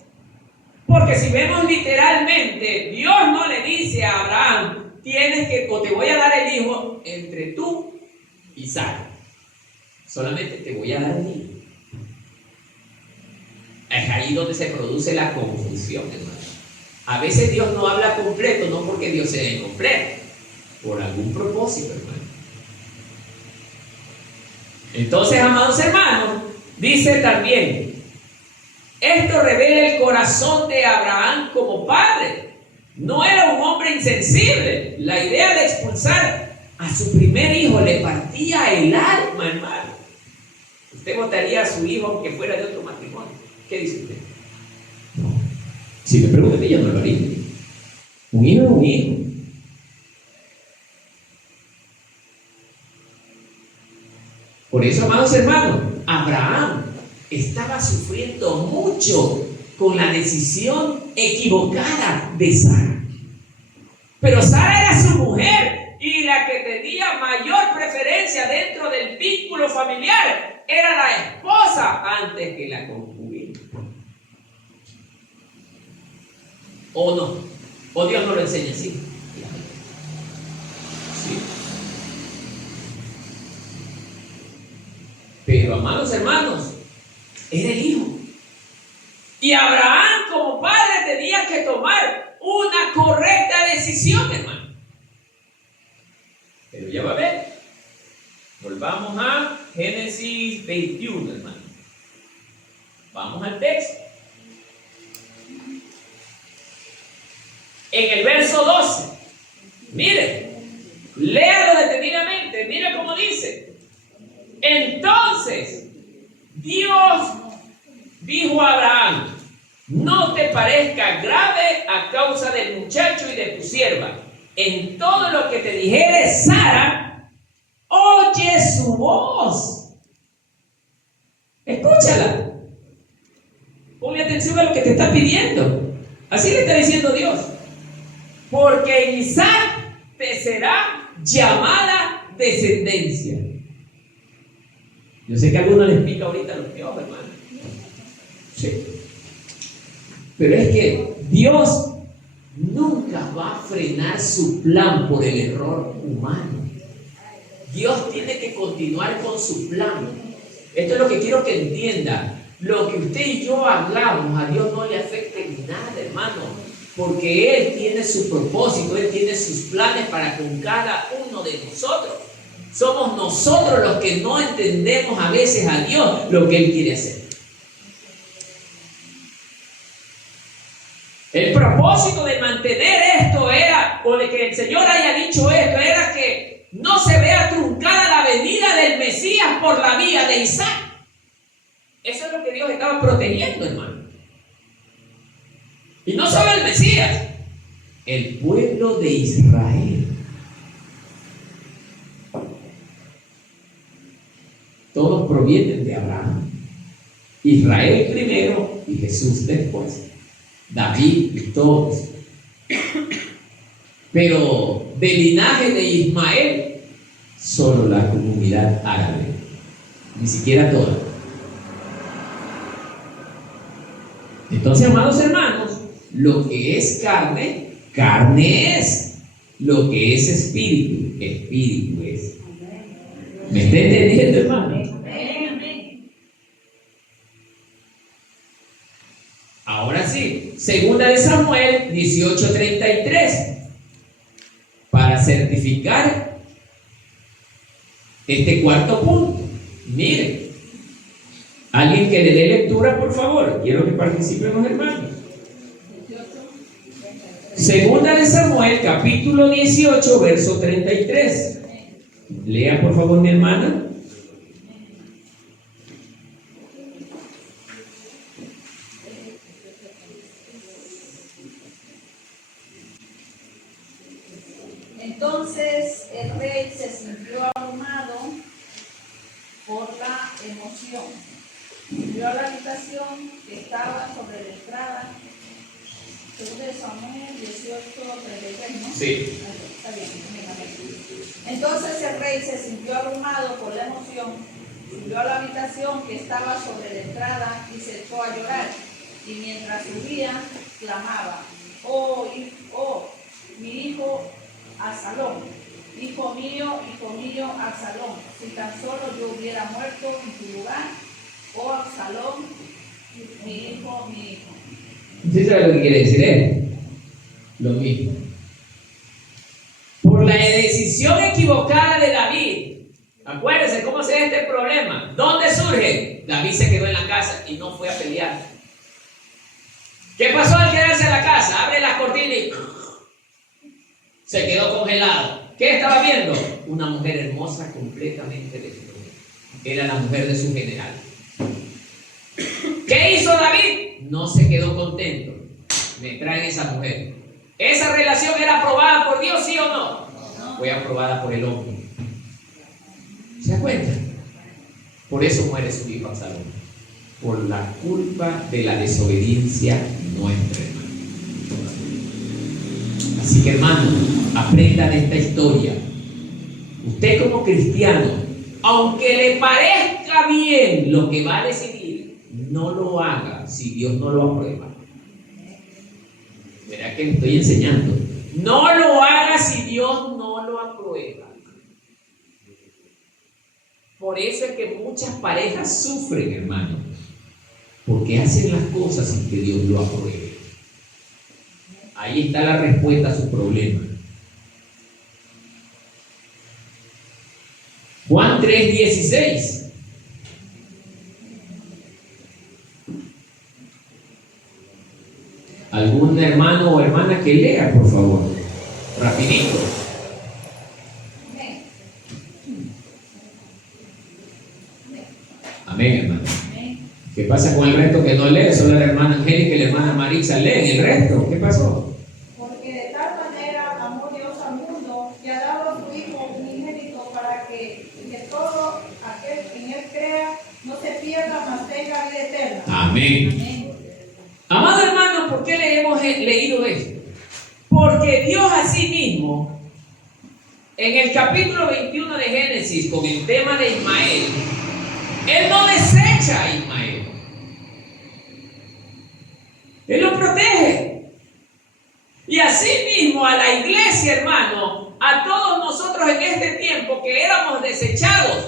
Porque si vemos literalmente, Dios no le dice a Abraham, tienes que, o te voy a dar el hijo entre tú y Sara. Solamente te voy a dar el hijo. Es ahí donde se produce la confusión, hermano. A veces Dios no habla completo, no porque Dios sea incompleto, por algún propósito, hermano. Entonces, amados hermanos, dice también, esto revela el corazón de Abraham como padre. No era un hombre insensible. La idea de expulsar a su primer hijo le partía el alma, hermano. Usted votaría a su hijo aunque fuera de otro matrimonio. ¿Qué dice usted? No. Si me preguntan, yo no lo haría. Un hijo es un hijo. Por eso, amados hermanos, Abraham estaba sufriendo mucho con la decisión equivocada de Sara. Pero Sara era su mujer, y la que tenía mayor preferencia dentro del vínculo familiar era la esposa antes que la concubina. ¿O no? ¿O Dios no lo enseña así? Sí. Pero, amados hermanos, era el hijo. Y Abraham como padre tenía que tomar una correcta decisión, hermano. Pero ya va a ver. Volvamos a Génesis 21, hermano. Vamos al texto. En el verso 12. Mire, léalo detenidamente. Mire cómo dice. Entonces Dios dijo a Abraham, no te parezca grave a causa del muchacho y de tu sierva. En todo lo que te dijere Sara, oye su voz. Escúchala. Ponle atención a lo que te está pidiendo. Así le está diciendo Dios. Porque en Isaac te será llamada descendencia. Yo sé que a algunos les pica ahorita los piojos, hermano. Sí. Pero es que Dios nunca va a frenar su plan por el error humano. Dios tiene que continuar con su plan. Esto es lo que quiero que entienda. Lo que usted y yo hablamos, a Dios no le afecta en nada, hermano. Porque Él tiene su propósito, Él tiene sus planes para con cada uno de nosotros. Somos nosotros los que no entendemos a veces a Dios lo que Él quiere hacer. El propósito de mantener esto era, o de que el Señor haya dicho esto, era que no se vea truncada la venida del Mesías por la vía de Isaac. Eso es lo que Dios estaba protegiendo, hermano. Y no solo el Mesías, el pueblo de Israel. Todos provienen de Abraham. Israel primero y Jesús después. David y todos. Pero del linaje de Ismael, solo la comunidad árabe. Ni siquiera toda. Entonces, amados hermanos, lo que es carne, carne es. Lo que es espíritu, espíritu es. ¿Me está entendiendo, hermano? Ahora sí, segunda de Samuel 18:33. Para certificar este cuarto punto. Miren, alguien que le dé lectura, por favor. Quiero que participen los hermanos. Segunda de Samuel, capítulo 18, verso 33. Lea por favor, mi hermana. Entonces el rey se sintió abrumado por la emoción. Subió a la habitación que estaba sobre la entrada. Según de Samuel 18:33, ¿no? Sí. Está bien. Entonces el rey se sintió abrumado por la emoción, subió a la habitación que estaba sobre la entrada y se echó a llorar. Y mientras subía, clamaba: oh, mi hijo Absalón, hijo mío, Absalón, si tan solo yo hubiera muerto en tu lugar, oh Absalón, mi hijo. ¿Sí sabe lo que quiere decir él? Lo mismo. Por la decisión equivocada de David. Acuérdense cómo se da este problema. ¿Dónde surge? David se quedó en la casa y no fue a pelear. ¿Qué pasó al quedarse en la casa? Abre las cortinas y se quedó congelado. ¿Qué estaba viendo? Una mujer hermosa, completamente destruida. Era la mujer de su general. ¿Qué hizo David? No se quedó contento. Me traen esa mujer. ¿Esa relación era aprobada por Dios, sí o no? Fue aprobada por el hombre. ¿Se da cuenta? Por eso muere su hijo Absalón. Por la culpa de la desobediencia nuestra, hermano. Así que, hermano, aprenda de esta historia. Usted como cristiano, aunque le parezca bien lo que va a decidir, no lo haga si Dios no lo aprueba. ¿Verdad que le estoy enseñando? No lo haga si Dios no lo aprueba. Por eso es que muchas parejas sufren, hermano, porque hacen las cosas sin que Dios lo apruebe. Ahí está la respuesta a su problema. Juan 3:16. ¿Algún hermano o hermana que lea, por favor? Rapidito. Amén, hermano. ¿Qué pasa con el resto que no lee? Solo la hermana Angélica y la hermana Marisa leen el resto. ¿Qué pasó? Porque de tal manera amó Dios al mundo y ha dado a su Hijo unigénito para que de todo aquel que en él crea no se pierda, mas tenga vida eterna. Amén. Amado hermano, ¿por qué le hemos leído esto? Porque Dios a sí mismo, en el capítulo 21 de Génesis, con el tema de Ismael, Él no desecha a Ismael. Él lo protege. Y así mismo a la iglesia, hermano, a todos nosotros en este tiempo que éramos desechados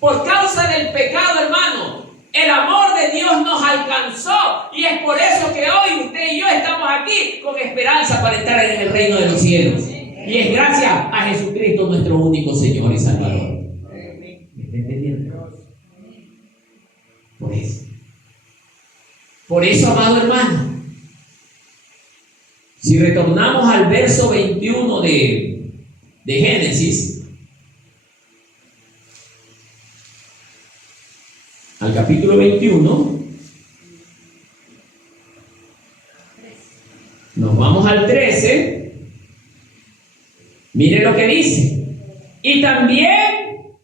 por causa del pecado, hermano, el amor de Dios nos alcanzó y es por eso que hoy usted y yo estamos aquí con esperanza para entrar en el reino de los cielos. Y es gracias a Jesucristo, nuestro único Señor y Salvador. ¿Me está entendiendo? Por eso, amado hermano, si retornamos al verso 21 de Génesis, al capítulo 21, nos vamos al 13. Mire lo que dice. Y también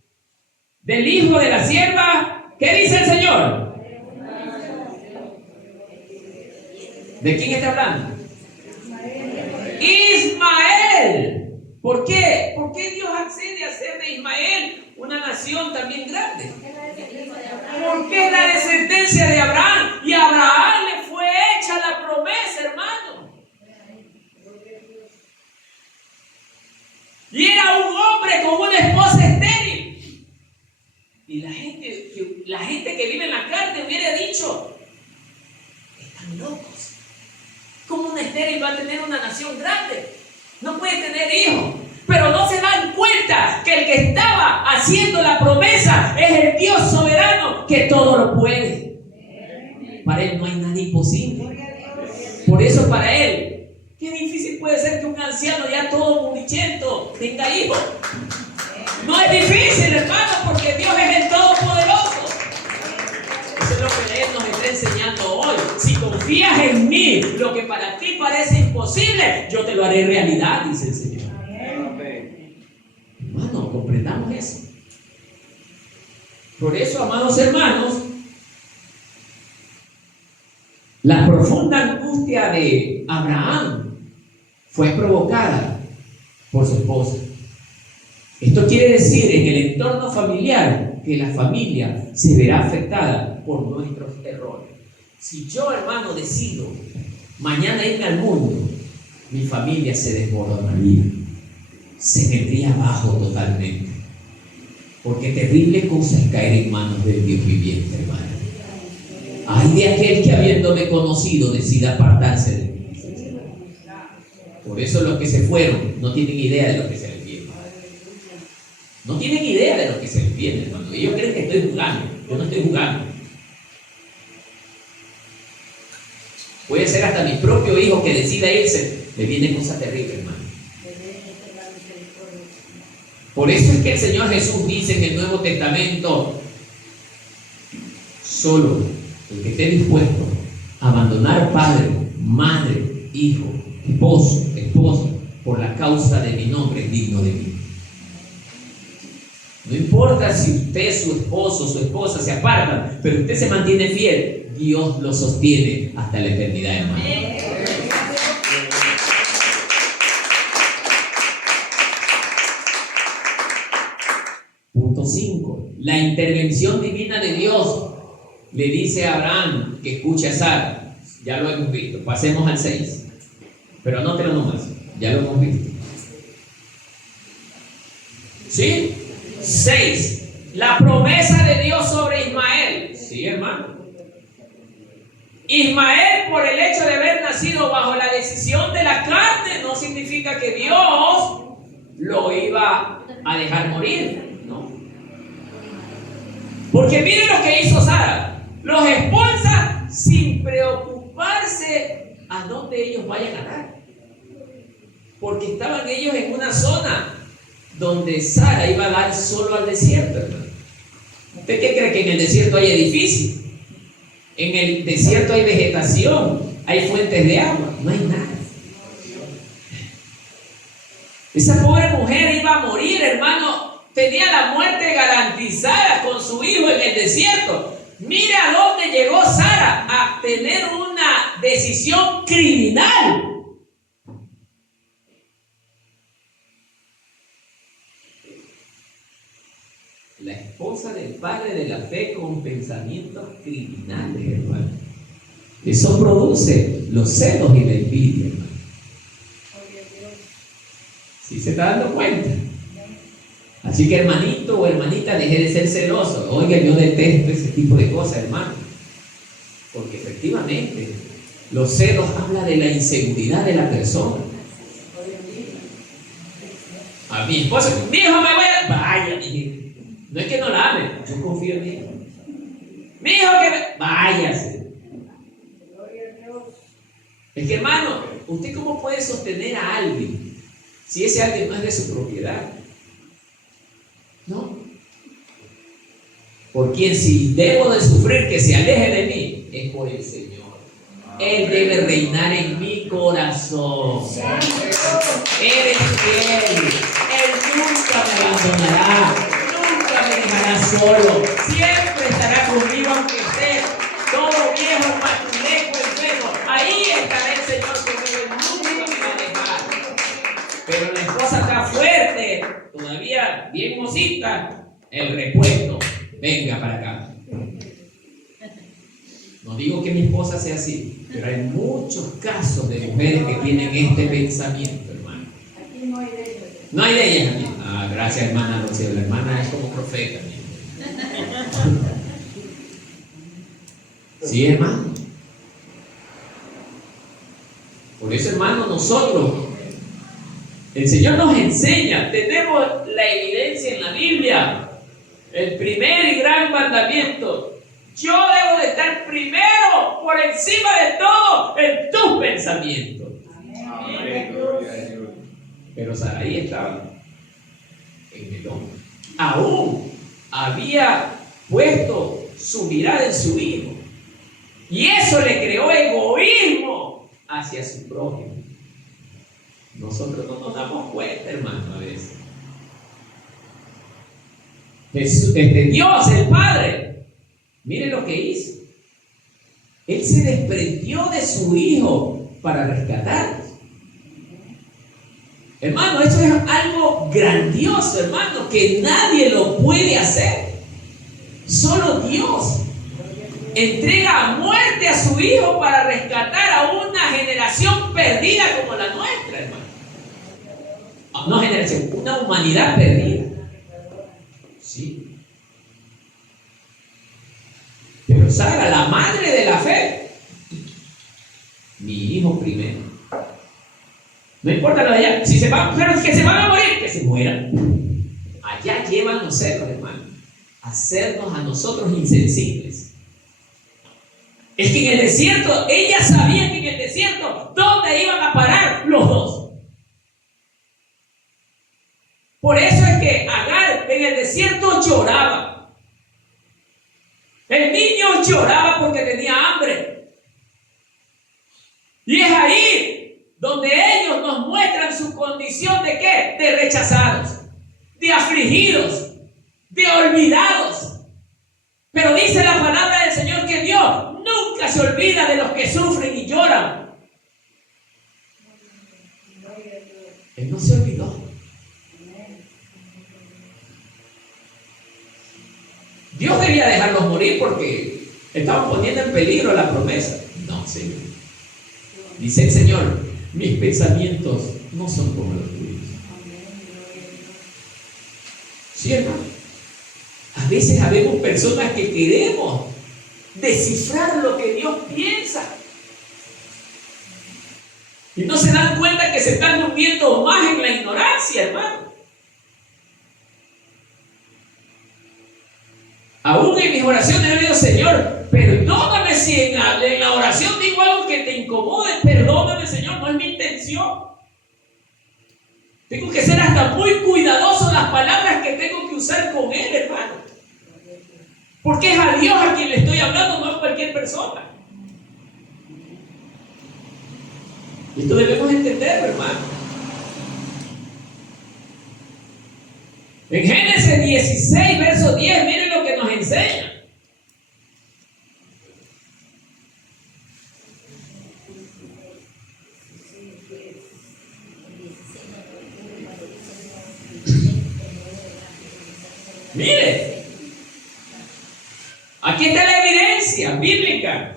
del hijo de la sierva, ¿qué dice el Señor? ¿De quién está hablando? Ismael. ¿Por qué? ¿Por qué Dios accede a hacer de Ismael una nación también grande? Porque es la descendencia de Abraham. Y a Abraham le fue hecha la promesa, hermano. Y era un hombre con una esposa estéril. Y la gente que vive en la carne hubiera dicho: están locos. ¿Cómo un estéril va a tener una nación grande? No puede tener hijos. Pero no se dan cuenta que el que estaba haciendo la promesa es el Dios soberano que todo lo puede. Para Él no hay nada imposible. Por eso para Él, qué hijo, tenga hijo. No es difícil, hermano, porque Dios es el Todopoderoso. Eso es lo que Él nos está enseñando hoy. Si confías en mí, lo que para ti parece imposible, yo te lo haré realidad, dice el Señor. Hermano, comprendamos eso. Por eso, amados hermanos, la profunda angustia de Abraham fue provocada por su esposa. Esto quiere decir, en el entorno familiar, que la familia se verá afectada por nuestros errores. Si yo, hermano, decido mañana irme al mundo, mi familia se desmoronaría, se vendría abajo totalmente. Porque terrible cosa es caer en manos del Dios viviente, hermano. Ay de aquel que, habiéndome conocido, decida apartarse de mí. Por eso los que se fueron no tienen idea de lo que se les viene. No tienen idea de lo que se les viene, hermano. Ellos creen que estoy jugando. Yo no estoy jugando. Puede ser hasta mi propio hijo que decida irse. Le viene cosa terrible, hermano. Por eso es que el Señor Jesús dice en el Nuevo Testamento: solo el que esté dispuesto a abandonar padre, madre, hijo, esposo, esposa, por la causa de mi nombre es digno de mí. No importa si usted, su esposo, su esposa se apartan, pero usted se mantiene fiel, Dios lo sostiene hasta la eternidad, hermano. Punto 5. La intervención divina de Dios le dice a Abraham que escuche a Sara. Ya lo hemos visto. Pasemos al 6. Pero anótelo nomás. Ya lo hemos visto. ¿Sí? 6. La promesa de Dios sobre Ismael. Sí, hermano. Ismael, por el hecho de haber nacido bajo la decisión de la carne, no significa que Dios lo iba a dejar morir, ¿no? Porque miren lo que hizo Sara. Los expulsa sin preocuparse a dónde ellos vayan a dar. Porque estaban ellos en una zona donde Sara iba a dar solo al desierto, hermano. ¿Usted qué cree? Que en el desierto hay edificios, en el desierto hay vegetación, hay fuentes de agua, no hay nada. Esa pobre mujer iba a morir, hermano, tenía la muerte garantizada con su hijo en el desierto. Mire a dónde llegó Sara, a tener una decisión criminal. La esposa del padre de la fe con pensamientos criminales, hermano. Eso produce los celos y la envidia, hermano. ¿Sí se está dando cuenta? Así que, hermanito o hermanita, deje de ser celoso. Oiga, yo detesto ese tipo de cosas, hermano. Porque efectivamente, los celos hablan de la inseguridad de la persona. A mi esposa, mi hijo me voy a... Vaya, mi hijo. No es que no la ame, yo confío en mi hijo. Mi hijo que me... Váyase. Es que, hermano, ¿usted cómo puede sostener a alguien si ese alguien no es de su propiedad? No. Por quien si debo de sufrir que se aleje de mí, es por el Señor. Él debe reinar en mi corazón. Él es fiel. Él nunca me abandonará. Nunca me dejará solo. Siempre estará conmigo aunque esté todo viejo, machuleco, enfermo. Ahí estará el Señor conmigo. Él nunca me va a dejar. Pero la esposa está fuerte, todavía bien mocita. El repuesto, venga para acá. No digo que mi esposa sea así, pero hay muchos casos de mujeres que tienen este pensamiento, hermano. Aquí no hay de ellos. No hay de ellas. Ah, gracias, hermana Rocío. La hermana es como profeta. Sí, hermano. Por eso, hermano, nosotros, el Señor nos enseña, tenemos la evidencia en la Biblia. El primer y gran mandamiento: yo debo de estar primero, por encima de todo, en tus pensamientos. Amén. Pero Sarai estaba en el hombre. Aún había puesto su mirada en su hijo. Y eso le creó egoísmo hacia su prójimo. Nosotros no nos damos cuenta, hermano, a veces. Dios, el Padre, mire lo que hizo. Él se desprendió de su hijo para rescatarnos. Hermano, esto es algo grandioso, hermano, que nadie lo puede hacer. Solo Dios entrega a muerte a su hijo para rescatar a una generación perdida como la nuestra, hermano. No generación, una humanidad perdida. Sí. Pero Sara, la madre de la fe, mi hijo primero. No importa lo de allá, si se van, pero que se van a morir, que se mueran. Allá llevan los cerros, hermano, a hacernos a nosotros insensibles. Es que en el desierto, ella sabía que en el desierto, ¿dónde iban a parar los dos? Por eso es que Agar en el desierto lloraba. El niño lloraba porque tenía hambre. Y es ahí donde ellos nos muestran su condición de ¿qué? De rechazados, de afligidos, de olvidados. Pero dice la palabra del Señor que Dios nunca se olvida de los que sufren y lloran. Él no se olvidó. Dios debía dejarlos morir porque estaban poniendo en peligro la promesa. No, Señor. Dice el Señor, mis pensamientos no son como los tuyos. ¿Sí, hermano? A veces habemos personas que queremos descifrar lo que Dios piensa y no se dan cuenta que se están hundiendo más en la ignorancia, hermano. Aún en mis oraciones he dicho, Señor, perdóname si en la oración digo algo que te incomode. Perdóname, Señor, no es mi intención. Tengo que ser hasta muy cuidadoso en las palabras que tengo que usar con Él, hermano. Porque es a Dios a quien le estoy hablando, no a cualquier persona. Y esto debemos entenderlo, hermano. En Génesis 16, verso 10, miren lo que nos enseña. Mire, aquí está la evidencia bíblica.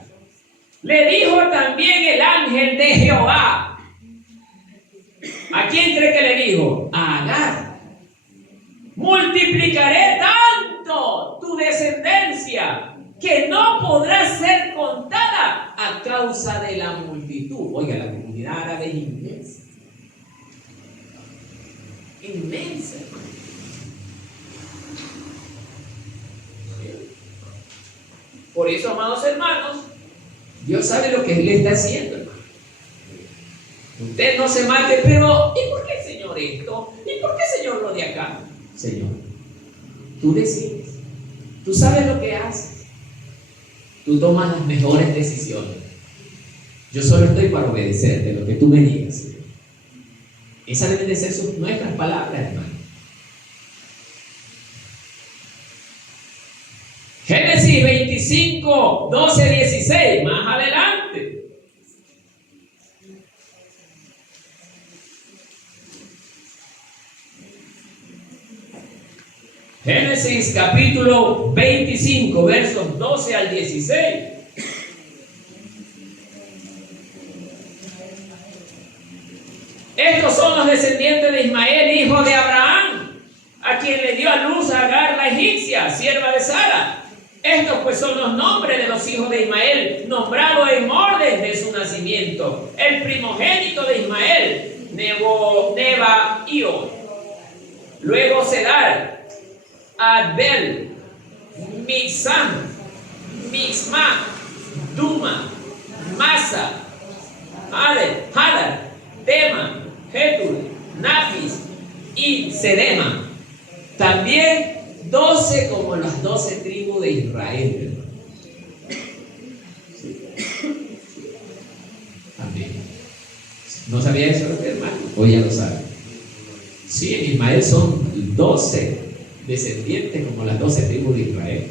Le dijo también el ángel de Jehová. ¿A quién cree que le dijo? A Agar. Multiplicaré tanto tu descendencia que no podrá ser contada a causa de la multitud. Oiga, la comunidad árabe es inmensa. Inmensa. Por eso, amados hermanos, Dios sabe lo que Él le está haciendo, hermano. Usted no se mate, pero ¿y por qué, Señor, esto? ¿Y por qué, Señor, lo de acá? Señor, tú decides. Tú sabes lo que haces. Tú tomas las mejores decisiones. Yo solo estoy para obedecerte lo que tú me digas, Señor. Esas deben de ser nuestras palabras, hermano. Génesis 25, 12, 16, más adelante. Génesis capítulo 25, versos 12 al 16. Estos son los descendientes de Ismael, hijo de Abraham, a quien le dio a luz a Agar la egipcia, sierva de Sara. Estos pues son los nombres de los hijos de Ismael, nombrados en orden de su nacimiento. El primogénito de Ismael, Nebaío. Luego Sedar, Adbel, Mibsam, Mixma, Duma, Masa, Hadar, Tema, Jetur, Nafis y Sedema. También 12 como las 12 tribus de Israel, hermano. También. ¿No sabía eso, hermano? Hoy ya lo sabe. Sí, en Ismael son 12 descendientes como las 12 tribus de Israel.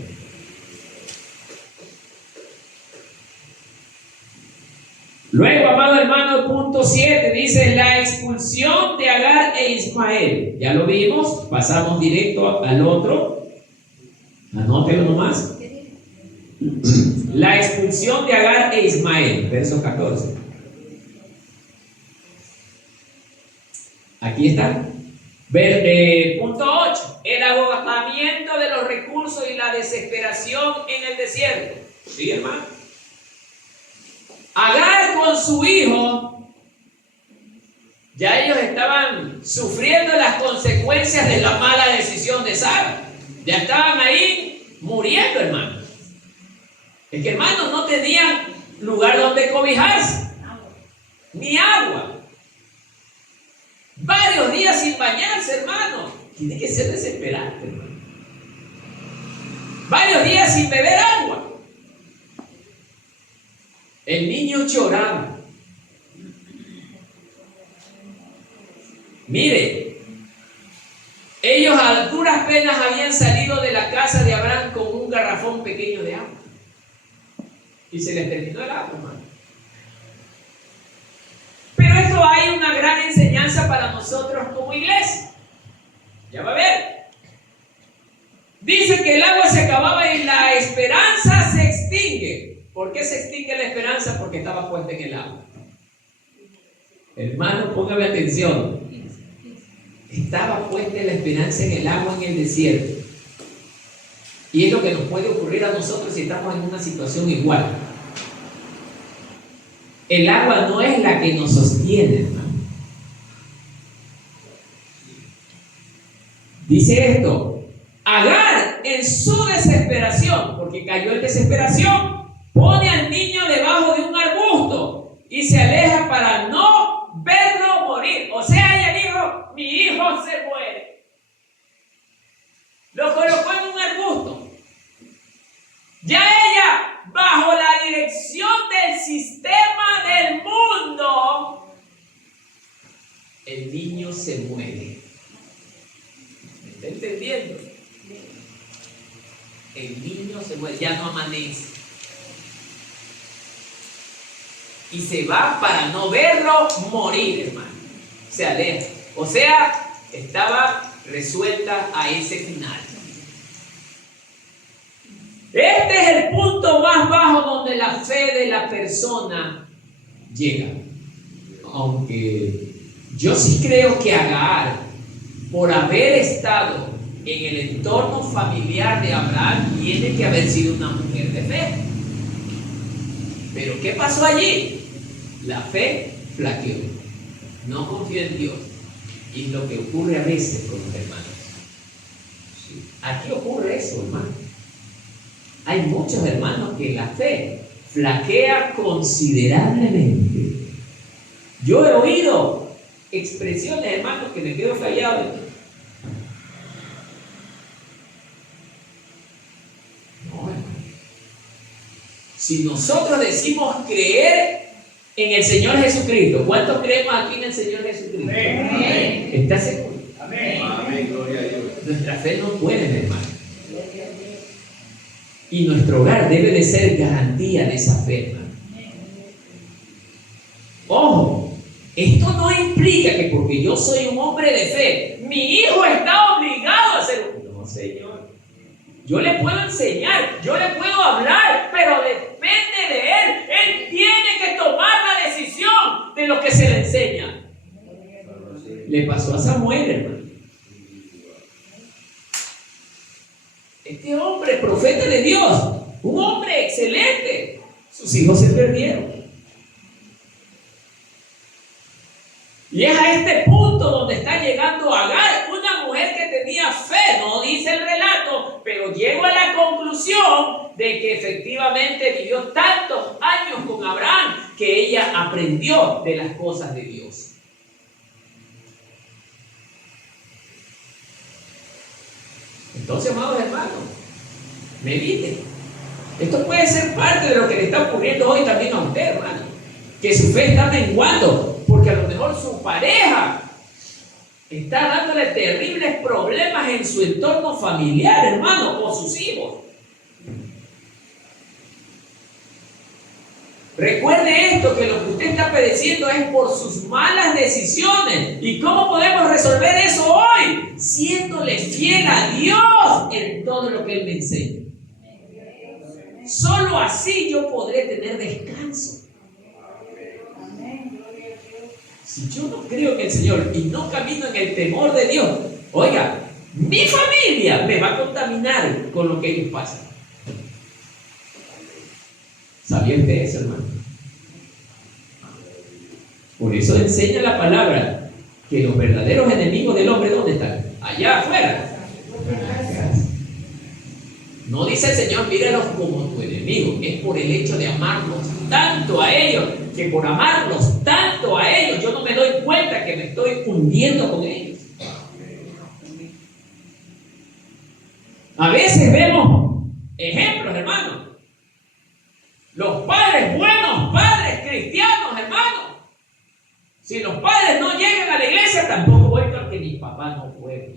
Luego, amado hermano, el punto 7 dice la expulsión de Agar e Ismael. Ya lo vimos, pasamos directo al otro. Anótelo nomás. La expulsión de Agar e Ismael, verso 14. Aquí está. Punto 8. El agotamiento de los recursos y la desesperación en el desierto. ¿Sí, hermano? Agar con su hijo, ya ellos estaban sufriendo las consecuencias de la mala decisión de Sara. Ya estaban ahí muriendo, hermano. Es que, hermanos, no tenían lugar donde cobijarse, ni agua. Varios días sin bañarse, hermano. Tiene que ser desesperante, hermano. Varios días sin beber agua. El niño lloraba. Mire, ellos a duras penas habían salido de la casa de Abraham con un garrafón pequeño de agua. Y se les terminó el agua, hermano. Pero esto hay una gran enseñanza para nosotros como iglesia. Ya va a ver. Dice que el agua se acababa y la esperanza se extingue. ¿Por qué se extingue la esperanza? Porque estaba puesta en el agua. Hermano, póngame atención. Estaba puesta la esperanza en el agua en el desierto. Y es lo que nos puede ocurrir a nosotros si estamos en una situación igual. El agua no es la que nos sostiene, hermano. Dice esto: Agar, en su desesperación, porque cayó en desesperación, pone al niño debajo de un arbusto y se aleja para no verlo morir. O sea, ella dijo: mi hijo se muere. Lo colocó en un arbusto. Ya ella, bajo la dirección del sistema del mundo, el niño se muere. ¿Me está entendiendo? El niño se muere, ya no amanece. Y se va para no verlo morir, hermano. Se aleja. O sea, estaba resuelta a ese final. Este es el punto más bajo donde la fe de la persona llega. Aunque yo sí creo que Agar, por haber estado en el entorno familiar de Abraham, tiene que haber sido una mujer de fe. Pero ¿qué pasó allí? La fe flaqueó. No confió en Dios. Y es lo que ocurre a veces con los hermanos. Sí. Aquí ocurre eso, hermano. Hay muchos hermanos que la fe flaquea considerablemente. Yo he oído expresiones, hermanos, que me quedo callado. No, hermano. Si nosotros decimos creer en el Señor Jesucristo, ¿cuántos creemos aquí en el Señor Jesucristo? Amén. ¿Estás seguro? Amén. Amén, gloria a Dios. Nuestra fe no puede, hermano. Y nuestro hogar debe de ser garantía de esa fe, hermano. Ojo, esto no implica que porque yo soy un hombre de fe, mi hijo está obligado a hacerlo. No, Señor. Yo le puedo enseñar, yo le puedo hablar, pero depende de él. Él tiene que tomar la decisión de lo que se le enseña. Le pasó a Samuel, hermano. Este hombre, profeta de Dios, un hombre excelente, sus hijos se perdieron. Y es a este punto donde está llegando Agar, una mujer que tenía fe, no dice el relato, pero llego a la conclusión de que efectivamente vivió tantos años con Abraham que ella aprendió de las cosas de Dios. Entonces, amados hermanos, medite. Esto puede ser parte de lo que le está ocurriendo hoy también a usted, hermano. Que su fe está menguando, porque a lo mejor su pareja está dándole terribles problemas en su entorno familiar, hermano, o sus hijos. Recuerde esto, que lo que usted está padeciendo es por sus malas decisiones. ¿Y cómo podemos resolver eso hoy? Siéndole fiel a Dios en todo lo que Él me enseña. Solo así yo podré tener descanso. Si yo no creo en el Señor y no camino en el temor de Dios, oiga, mi familia me va a contaminar con lo que ellos pasan. ¿Sabía usted eso, hermano? Por eso enseña la palabra que los verdaderos enemigos del hombre, ¿dónde están? Allá afuera. No dice el Señor, míralos como tu enemigo. Es por el hecho de amarlos tanto a ellos, que por amarlos tanto a ellos, yo no me doy cuenta que me estoy hundiendo con ellos. A veces vemos ejemplos, hermano. Los padres, buenos padres cristianos, hermano. Si los padres no llegan a la iglesia, tampoco voy porque mi papá no fue.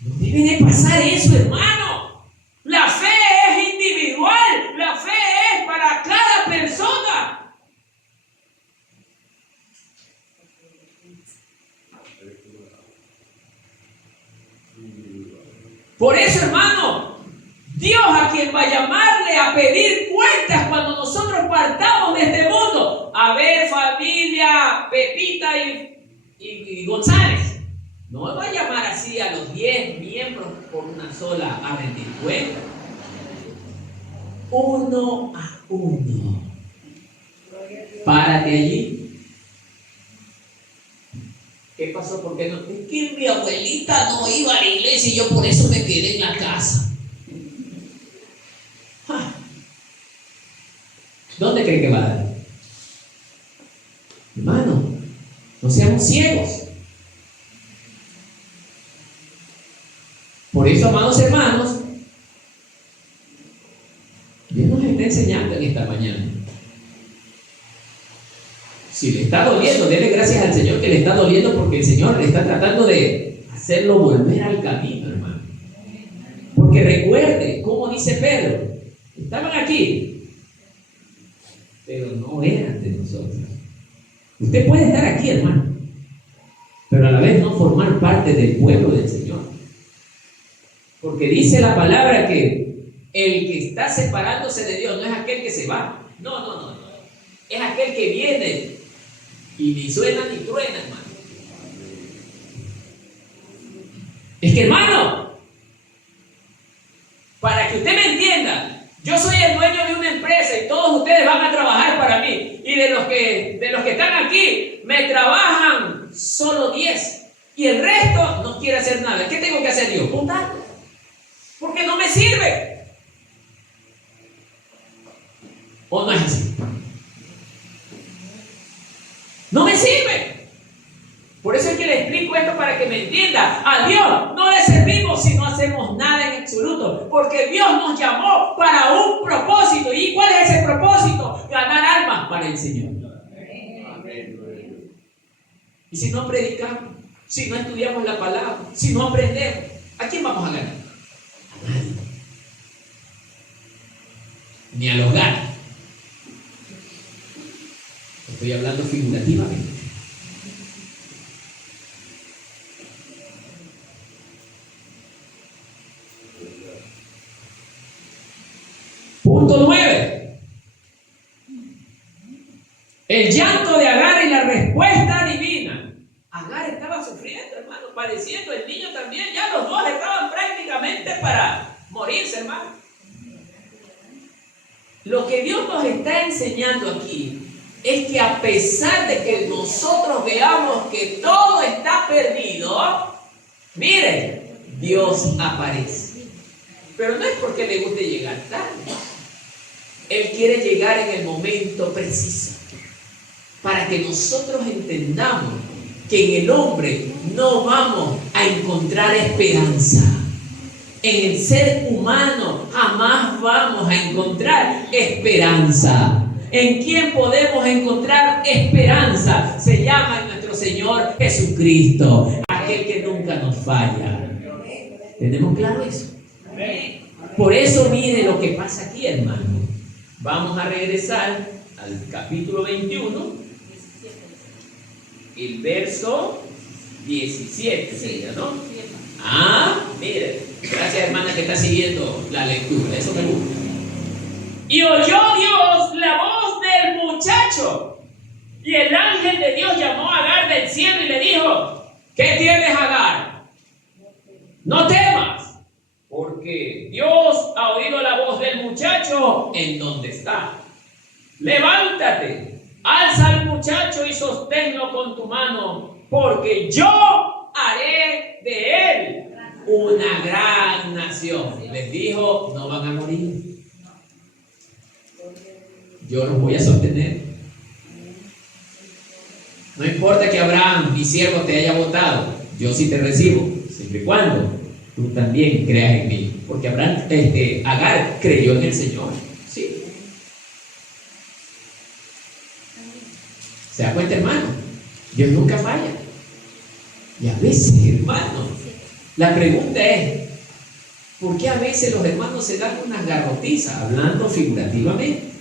No debe de pasar eso, hermano. La fe es individual. La fe es para cada persona. Por eso, hermano, Dios a quien va a llamarle a pedir cuentas cuando nosotros partamos de este mundo. A ver, familia Pepita y González. No va a llamar así a los 10 miembros por una sola a rendir cuentas. Uno a uno. Párate allí. ¿Qué pasó? ¿Por qué no? Es que mi abuelita no iba a la iglesia y yo por eso me quedé en la casa. ¿Dónde cree que va a dar? Hermano, no seamos ciegos. Por eso, amados hermanos, Dios nos está enseñando en esta mañana. Si le está doliendo, dele gracias al Señor que le está doliendo, porque el Señor le está tratando de hacerlo volver al camino, hermano. Porque recuerde, como dice Pedro, estaban aquí, pero no eran de nosotros. Usted puede estar aquí, hermano, pero a la vez no formar parte del pueblo del Señor. Porque dice la palabra que el que está separándose de Dios no es aquel que se va. No. Es aquel que viene y ni suena ni truena, hermano. Es que, hermano, para que usted me entienda, yo soy el dueño de una empresa y todos ustedes van a trabajar para mí. Y de los que están aquí, me trabajan solo 10. Y el resto no quiere hacer nada. ¿Qué tengo que hacer yo? Juntar. Porque no me sirve. ¿O no es así? No me sirve. Por eso es que le explico esto para que me entienda. A Dios no le servimos si no hacemos nada en absoluto. Porque Dios nos llamó para un propósito. ¿Y cuál es ese propósito? Ganar almas para el Señor. Y si no predicamos, si no estudiamos la palabra, si no aprendemos, ¿a quién vamos a ganar? A nadie. Ni a los gatos. Estoy hablando figurativamente. Punto 9. El llanto de Agar y la respuesta divina. Agar estaba sufriendo, hermano, padeciendo. El niño también. Ya los dos estaban prácticamente para morirse, hermano. Lo que Dios nos está enseñando aquí es que a pesar de que nosotros veamos que todo está perdido, miren, Dios aparece. Pero no es porque le guste llegar tarde. Él quiere llegar en el momento preciso para que nosotros entendamos que en el hombre no vamos a encontrar esperanza. En el ser humano jamás vamos a encontrar esperanza. ¿En quién podemos encontrar esperanza? Se llama nuestro Señor Jesucristo, aquel que nunca nos falla. ¿Tenemos claro eso? Por eso mire lo que pasa aquí, hermano. Vamos a regresar al capítulo 21, el verso 17 sería, ¿no? Mire, gracias hermana que está siguiendo la lectura, eso me gusta. Y oyó Dios la voz del muchacho, y el ángel de Dios llamó a Agar del cielo y le dijo: ¿qué tienes, Agar? No temas, porque Dios ha oído la voz del muchacho en donde está. Levántate, alza al muchacho y sosténlo con tu mano, porque yo haré de él una gran nación. Les dijo: no van a morir. Yo los voy a sostener. No importa que Abraham, mi siervo, te haya votado, yo sí te recibo, siempre y cuando tú también creas en mí. Porque Agar creyó en el Señor. Sí. ¿Se da cuenta, hermano? Dios nunca falla. Y a veces, hermano, la pregunta es: ¿por qué a veces los hermanos se dan unas garrotizas, hablando figurativamente?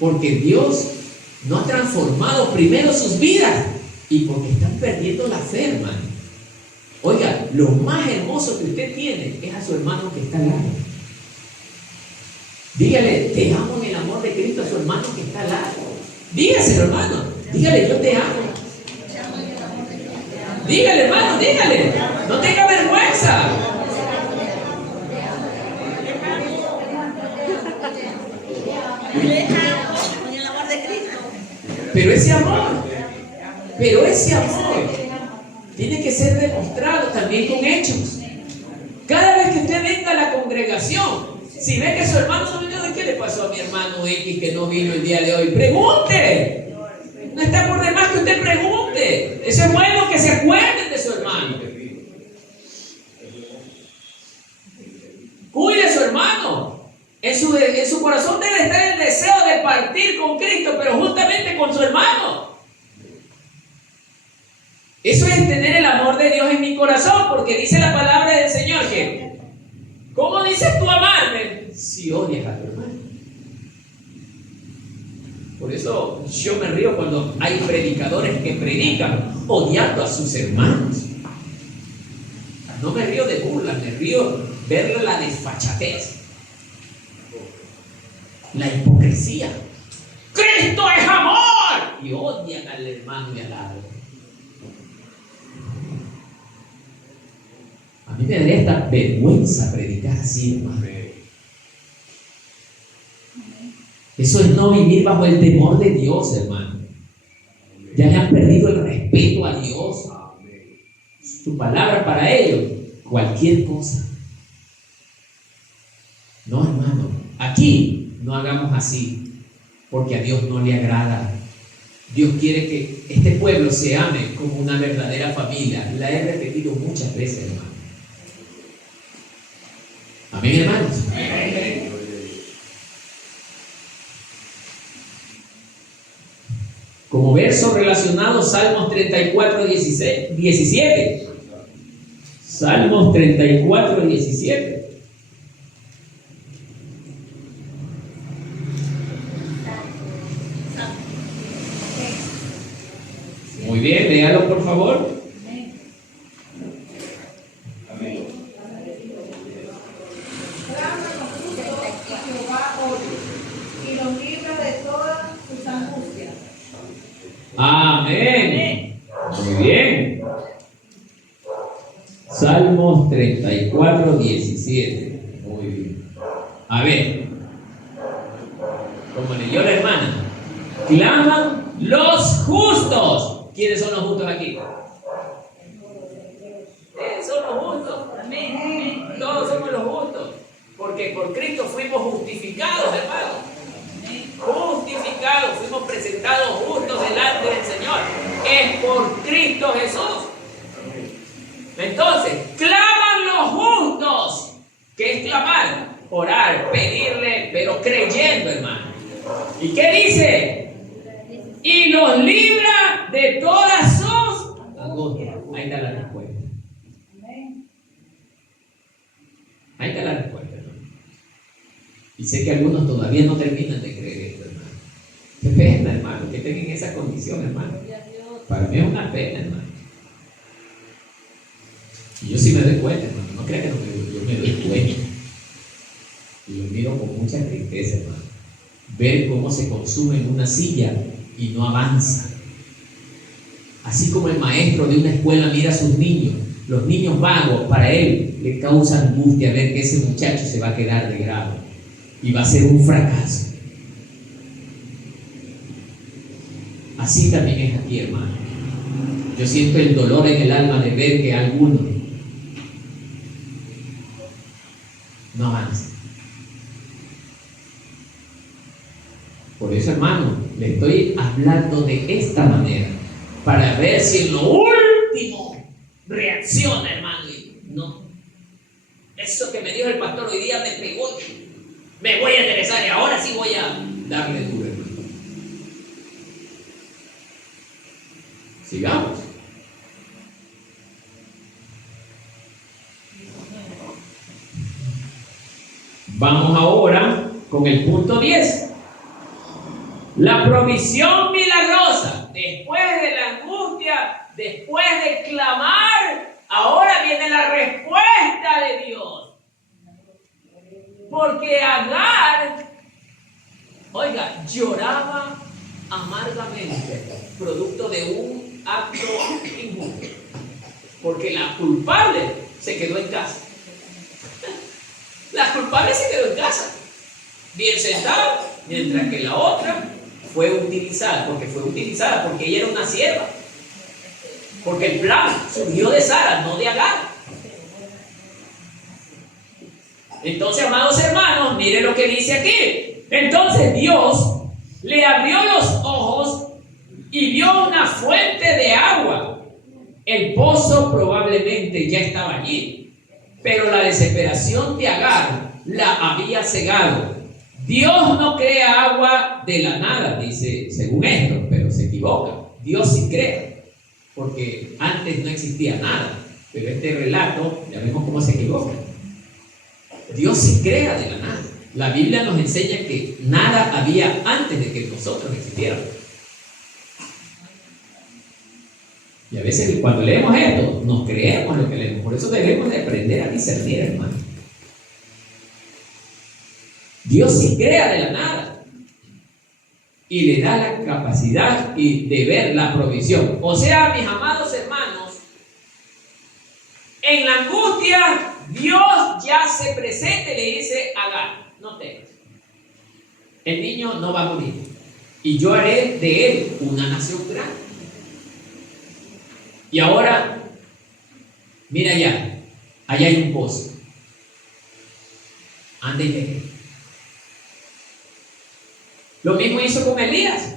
Porque Dios no ha transformado primero sus vidas y porque están perdiendo la fe, hermano. Oiga, lo más hermoso que usted tiene es a su hermano que está al lado. Dígale: te amo en el amor de Cristo, a su hermano que está al lado. Dígaselo, hermano. Dígale: yo te amo. Dígale, hermano, dígale. No tenga vergüenza. Pero ese amor tiene que ser demostrado también con hechos. Cada vez que usted venga a la congregación, si ve que su hermano no vino, ¿qué le pasó a mi hermano X que no vino el día de hoy? Pregunte. No está por demás que usted pregunte. Eso es bueno, que se acuerden de su hermano. Cuide a su hermano. En su corazón debe estar el deseo de partir con Cristo, pero justamente con su hermano. Eso es tener el amor de Dios en mi corazón, porque dice la palabra del Señor que, ¿cómo dices tú amarme si odias a tu hermano? Por eso yo me río cuando hay predicadores que predican odiando a sus hermanos. No me río de burla, me río ver la desfachatez, la hipocresía. Cristo es amor y odian al hermano de al lado. A mí me daría esta vergüenza predicar así, hermano. Eso es no vivir bajo el temor de Dios, hermano. Ya le han perdido el respeto a Dios. Su palabra para ellos, cualquier cosa. No, hermano, aquí no hagamos así, porque a Dios no le agrada. Dios quiere que este pueblo se ame como una verdadera familia. La he repetido muchas veces, hermano. Amén, hermanos. Amén. Como verso relacionado, Salmos 34, 17. Salmos 34, 17. Muy bien, léalo por favor. Amén. Muy bien. Salmos 34, 17. Muy bien. A ver, como leyó la hermana, claman los justos. ¿Quiénes son los justos aquí? Son los justos. Amén. Todos somos los justos. Porque por Cristo fuimos justificados, hermano. Justificados, fuimos presentados justos delante del Señor. es por Cristo Jesús. Entonces, claman los justos. ¿Qué es clamar? Orar, pedirle, pero creyendo, hermano. ¿Y qué dice? Y los libra de todas sus angustias. Ahí está la respuesta. Ahí está la respuesta, hermano. Y sé que algunos todavía no terminan de creer esto, hermano. Qué pena, hermano, que estén en esa condición, hermano. Para mí es una pena, hermano. Y yo sí me doy cuenta, hermano. No crea que no yo me doy cuenta. Y lo miro con mucha tristeza, hermano. Ver cómo se consume en una silla y no avanza. Así como el maestro de una escuela mira a sus niños, los niños vagos, para él le causa angustia ver que ese muchacho se va a quedar de grado y va a ser un fracaso. Así también es aquí, hermano. Yo siento el dolor en el alma de ver que algunos no avanzan. Por eso, hermano, le estoy hablando de esta manera, para ver si en lo último reacciona, hermano. No, eso que me dijo el pastor hoy día me pegó. Me voy a interesar y ahora sí voy a darle duro, hermano. Sigamos. Vamos ahora con el punto 10. La provisión milagrosa. Después de la angustia, después de clamar, ahora viene la respuesta de Dios. Porque Agar, oiga, lloraba amargamente, producto de un acto injusto. Porque la culpable se quedó en casa. La culpable se quedó en casa, bien sentada, mientras que la otra fue utilizada, porque ella era una sierva. Porque el plan surgió de Sara, no de Agar. Entonces, amados hermanos, miren lo que dice aquí. Entonces Dios le abrió los ojos y vio una fuente de agua. El pozo probablemente ya estaba allí, pero la desesperación de Agar la había cegado. Dios no crea agua de la nada, dice según esto, pero se equivoca. Dios sí crea, porque antes no existía nada, pero este relato, ya vemos cómo se equivoca. Dios sí crea de la nada. La Biblia nos enseña que nada había antes de que nosotros existiéramos. Y a veces cuando leemos esto, nos creemos lo que leemos. Por eso debemos de aprender a discernir, hermano. Dios sí crea de la nada y le da la capacidad de ver la provisión. O sea, mis amados hermanos, en la angustia Dios ya se presenta y le dice a Agar: no temas, el niño no va a morir y yo haré de él una nación grande. Y ahora, mira allá hay un pozo, anda y ve. Lo mismo hizo con Elías.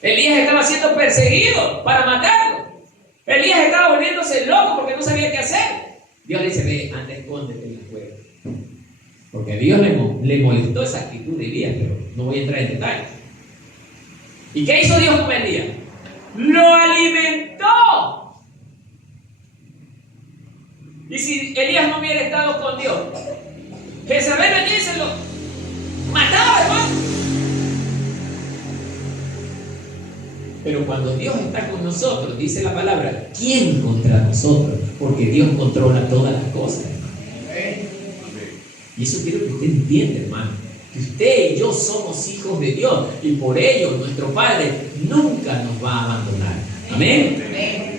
Elías estaba siendo perseguido para matarlo. Elías estaba volviéndose loco porque no sabía qué hacer. Dios le dice: ve, anda, escóndete en la cueva. Porque a Dios le molestó esa actitud de Elías, pero no voy a entrar en detalles. ¿Y qué hizo Dios con Elías? Lo alimentó. Y si Elías no hubiera estado con Dios, Jezabel venía y se lo mataba, hermano. Pero cuando Dios está con nosotros, dice la palabra, ¿quién contra nosotros? Porque Dios controla todas las cosas, hermano. Y eso quiero que usted entienda, hermano, que usted y yo somos hijos de Dios y por ello nuestro Padre nunca nos va a abandonar. Amén. Amén.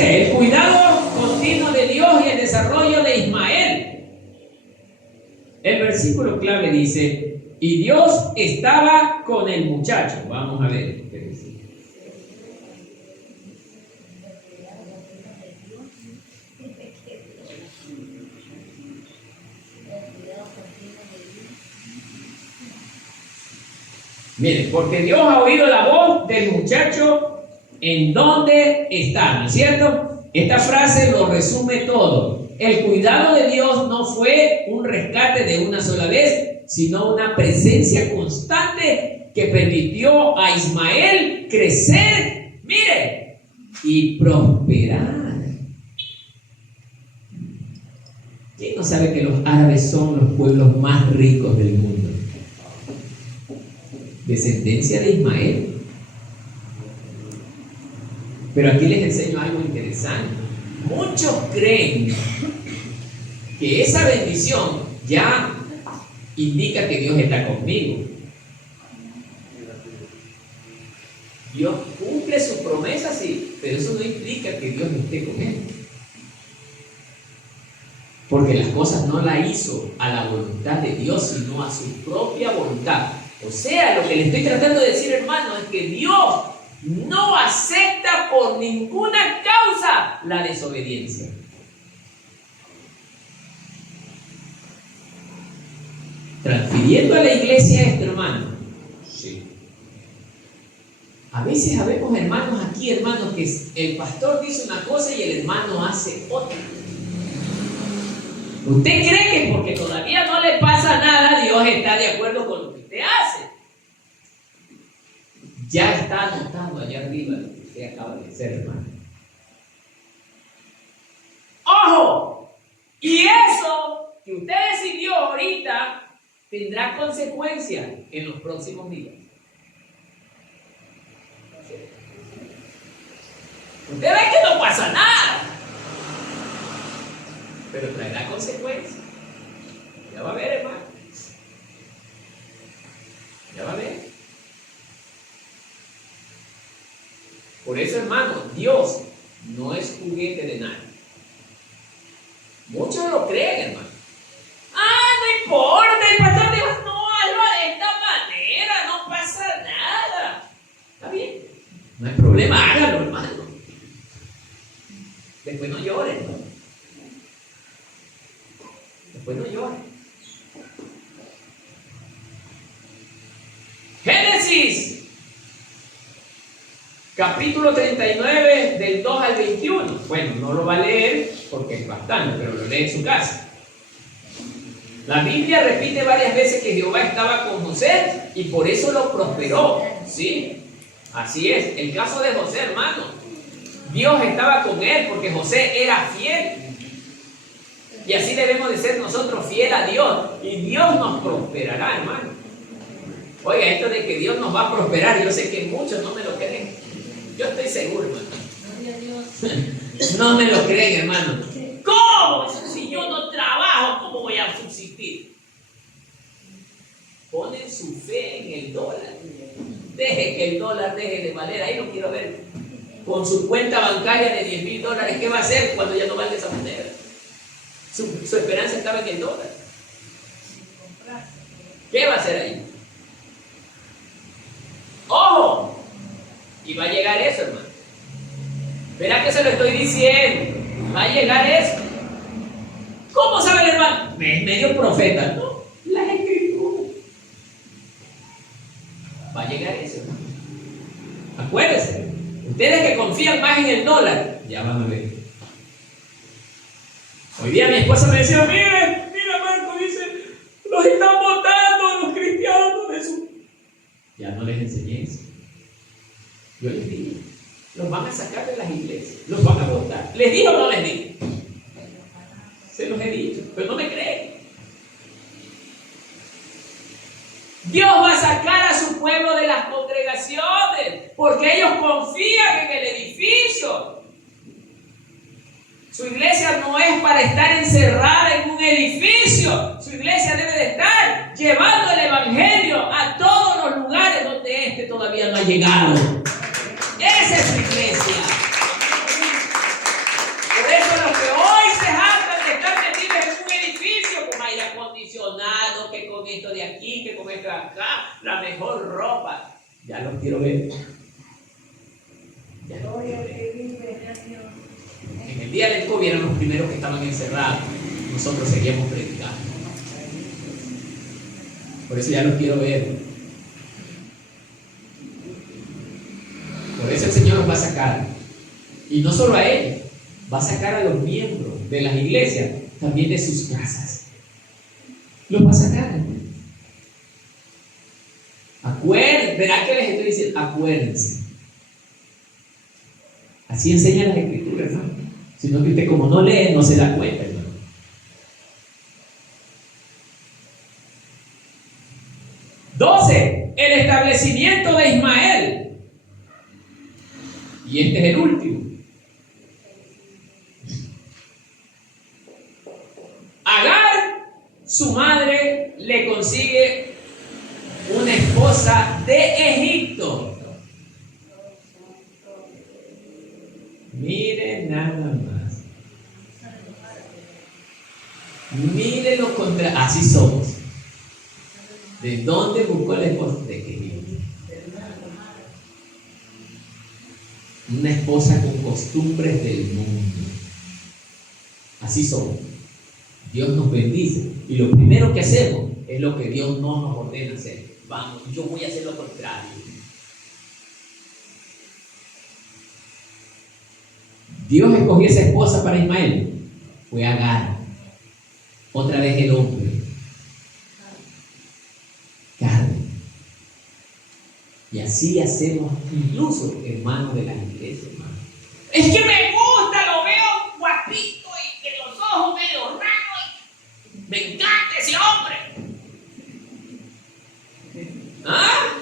El cuidado continuo de Dios y el desarrollo de Ismael. El versículo clave dice: y Dios estaba con el muchacho. Vamos a ver qué dice. Miren, porque Dios ha oído la voz del muchacho en donde está, ¿no es cierto? Esta frase lo resume todo. El cuidado de Dios no fue un rescate de una sola vez, sino una presencia constante que permitió a Ismael crecer, mire, y prosperar. ¿Quién no sabe que los árabes son los pueblos más ricos del mundo? Descendencia de Ismael. Pero aquí les enseño algo interesante. Muchos creen que esa bendición ya indica que Dios está conmigo. Dios cumple sus promesas, sí, pero eso no implica que Dios esté con él. Porque las cosas no las hizo a la voluntad de Dios, sino a su propia voluntad. O sea, lo que le estoy tratando de decir, hermano, es que Dios no acepta por ninguna causa la desobediencia. Transfiriendo a la iglesia esto, hermano. Sí. A veces habemos hermanos aquí, hermanos, que el pastor dice una cosa y el hermano hace otra. ¿Usted cree que porque todavía no le pasa nada, Dios está de acuerdo con lo que usted hace? Ya está anotado allá arriba lo que usted acaba de hacer, hermano. ¡Ojo! Y eso que usted decidió ahorita tendrá consecuencias en los próximos días. Usted ve que no pasa nada, pero traerá consecuencias. Ya va a ver, hermano. Ya va a ver. Por eso, hermano, Dios no es juguete de nadie. Muchos lo creen, hermano. No importa, el pastor dijo, no, hazlo de esta manera, no pasa nada. Está bien, no hay problema, hágalo, hermano. Después no lloren, ¿no? Después no lloren. Génesis capítulo 39 del 2 al 21. Bueno, no lo va a leer porque es bastante, pero lo lee en su casa. La Biblia repite varias veces que Jehová estaba con José y por eso lo prosperó, ¿sí? Así es, el caso de José, hermano. Dios estaba con él porque José era fiel. Y así debemos de ser nosotros fieles a Dios. Y Dios nos prosperará, hermano. Oiga, esto de que Dios nos va a prosperar, yo sé que muchos no me lo creen. Yo estoy seguro, hermano. No me lo creen, hermano. ¿Cómo? Si yo no trabajo, ¿cómo voy a subsistir? Ponen su fe en el dólar. Deje que el dólar deje de valer. Ahí lo quiero ver. Con su cuenta bancaria de $10,000, ¿qué va a hacer cuando ya no valga esa moneda? Su esperanza estaba en el dólar. ¿Qué va a hacer ahí? ¡Ojo! Y va a llegar eso, hermano. Verá que se lo estoy diciendo. Va a llegar eso. ¿Cómo sabe el hermano? Es medio profeta, ¿no? Las escrituras. Va a llegar eso, hermano. Acuérdense. Ustedes que confían más en el dólar, ya van a ver. Hoy día mi esposa me decía, mira Marco, dice, los están botando los cristianos de su... Ya no les enseñé eso. Yo les dije, los van a sacar de las iglesias, los van a botar. ¿Les dije o no les dije? Se los he dicho, pero no me creen. Dios va a sacar a su pueblo de las congregaciones, porque ellos confían en el edificio. Su iglesia no es para estar encerrada en un edificio. Su iglesia debe de estar llevando el evangelio a todos los lugares donde este todavía no ha llegado. Esa es su iglesia. Por eso los que hoy se jactan de estar metidos en un edificio con aire acondicionado, que con esto de aquí, que con esto de acá, la mejor ropa. Ya los quiero ver. Ya los quiero ver. En el día del COVID eran los primeros que estaban encerrados. Nosotros seguíamos predicando. Por eso ya los quiero ver. Por eso el Señor los va a sacar. Y no solo a ellos, va a sacar a los miembros de las iglesias, también de sus casas. Los va a sacar. Acuérdense, ¿verdad que les estoy diciendo? Acuérdense. Así enseñan las escrituras, hermano. Sino que usted, como no lee, no se da cuenta, hermano. El establecimiento de Ismael. Y este es el último. Agar, su madre, le consigue una esposa de Egipto. Mire nada más. Mire lo contra. Así somos. ¿De dónde buscó la esposa? De Egipto. Una esposa con costumbres del mundo. Así somos. Dios nos bendice y lo primero que hacemos es lo que Dios no nos ordena hacer. Vamos, yo voy a hacer lo contrario. Dios escogió esa esposa para Ismael. Fue Agar. Otra vez el hombre. Carne. Y así hacemos incluso hermanos de la iglesia, hermano. Es que me gusta, lo veo guapito y que los ojos medio raros. Me encanta ese hombre. ¿Ah?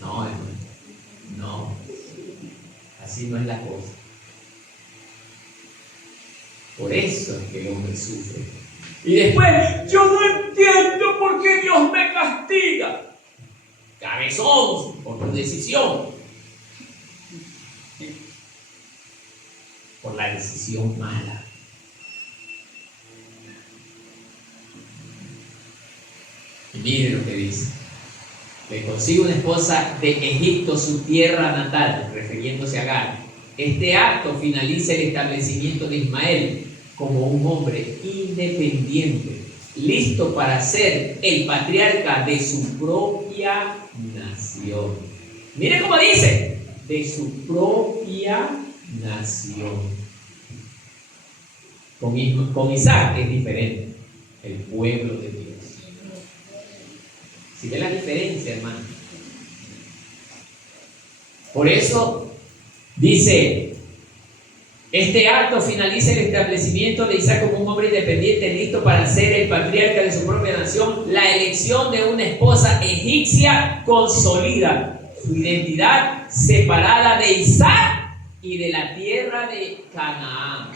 No, hermano. No. Así no es la cosa. Por eso es que el hombre sufre. Y después, yo no entiendo por qué Dios me castiga. Cabezón, por tu decisión. Por la decisión mala. Y mire lo que dice. Le consigue una esposa de Egipto, su tierra natal, refiriéndose a Agar. Este acto finaliza el establecimiento de Ismael como un hombre independiente, listo para ser el patriarca de su propia nación. Mire cómo dice, de su propia nación. Con Isaac es diferente, el pueblo de Dios. Si ve la diferencia, hermano. Por eso dice, este acto finaliza el establecimiento de Isaac como un hombre independiente, listo para ser el patriarca de su propia nación. La elección de una esposa egipcia consolida su identidad separada de Isaac y de la tierra de Canaán.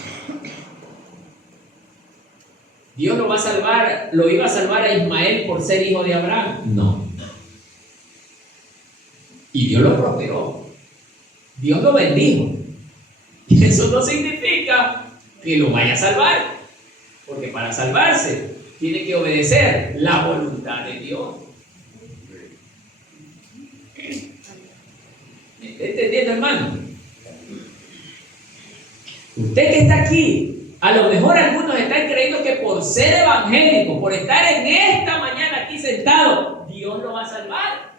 ¿Dios lo va a salvar, lo iba a salvar a Ismael por ser hijo de Abraham? No. Y Dios lo prosperó. Dios lo bendijo. Y eso no significa que lo vaya a salvar. Porque para salvarse tiene que obedecer la voluntad de Dios. ¿Me está entendiendo, hermano? Usted que está aquí, a lo mejor algunos están creyendo que por ser evangélico, por estar en esta mañana aquí sentado, Dios lo va a salvar.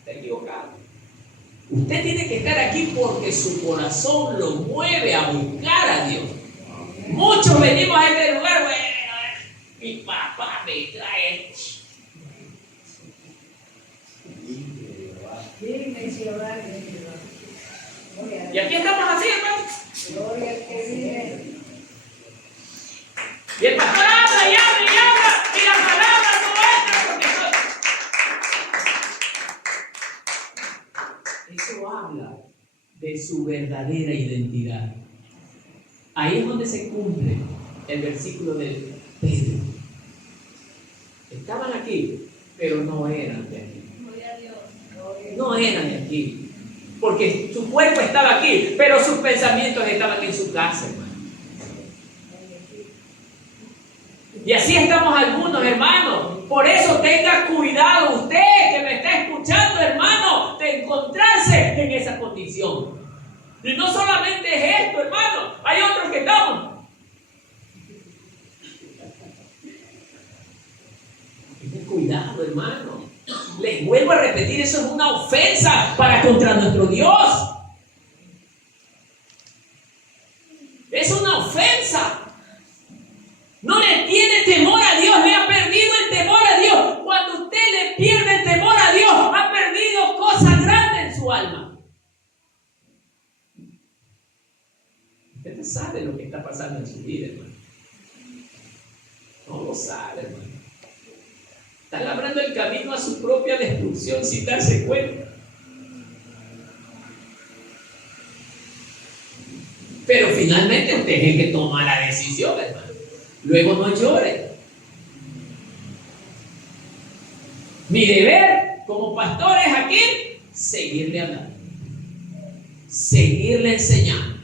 Está equivocado. Usted tiene que estar aquí porque su corazón lo mueve a buscar a Dios. Muchos venimos a este lugar, bueno, mi papá me trae. Y aquí estamos así, hermano. Y el pastor habla y habla y habla, y la palabra no entra porque eso habla de su verdadera identidad. Ahí es donde se cumple el versículo de Pedro. Estaban aquí, pero no eran de aquí. No eran de aquí. Porque su cuerpo estaba aquí, pero sus pensamientos estaban en su casa, hermano. Y así estamos algunos, hermanos. Por eso tenga cuidado usted que me está escuchando, hermano, de encontrarse en esa condición. Y no solamente es esto, hermano. Hay otros que estamos Cuidado, hermano. Les vuelvo a repetir, eso es una ofensa para contra nuestro Dios. Es una ofensa. No le tiene temor a Dios, le ha perdido el temor a Dios. Cuando usted le pierde el temor a Dios, ha perdido cosas grandes en su alma. Usted no sabe lo que está pasando en su vida, hermano. No lo sabe, hermano. Está labrando el camino a su propia destrucción sin darse cuenta. Pero finalmente usted es el que toma la decisión, hermano. Luego no llore. Mi deber como pastor es aquí seguirle hablando, seguirle enseñando,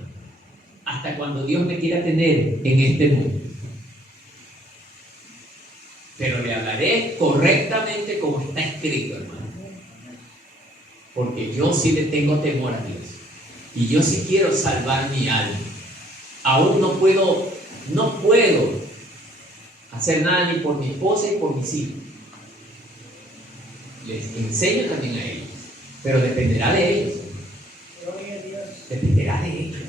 hasta cuando Dios me quiera tener en este mundo. Pero le hablaré correctamente como está escrito, hermano. Porque yo sí le tengo temor a Dios. Y yo sí quiero salvar mi alma. Aún no puedo hacer nada ni por mi esposa y por mis hijos. Les enseño también a ellos. Pero dependerá de ellos. Dependerá de ellos.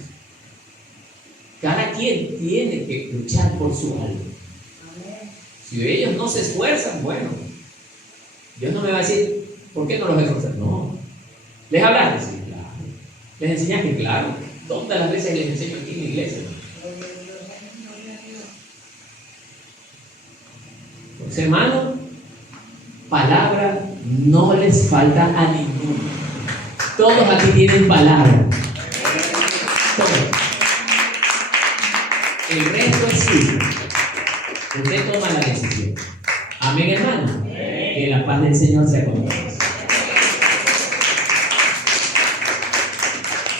Cada quien tiene que luchar por su alma. Si ellos no se esfuerzan, bueno, Dios no me va a decir, ¿por qué no los esfuerzas? No. ¿Les hablaste? Sí, claro. ¿Les enseñaste? Claro. Todas las veces les enseño aquí en la iglesia, ¿no? Pues hermano, palabra no les falta a ninguno. Todos aquí tienen palabra. Todos. El resto es suyo. Usted toma la decisión. Amén, hermano. Que la paz del Señor sea con nosotros.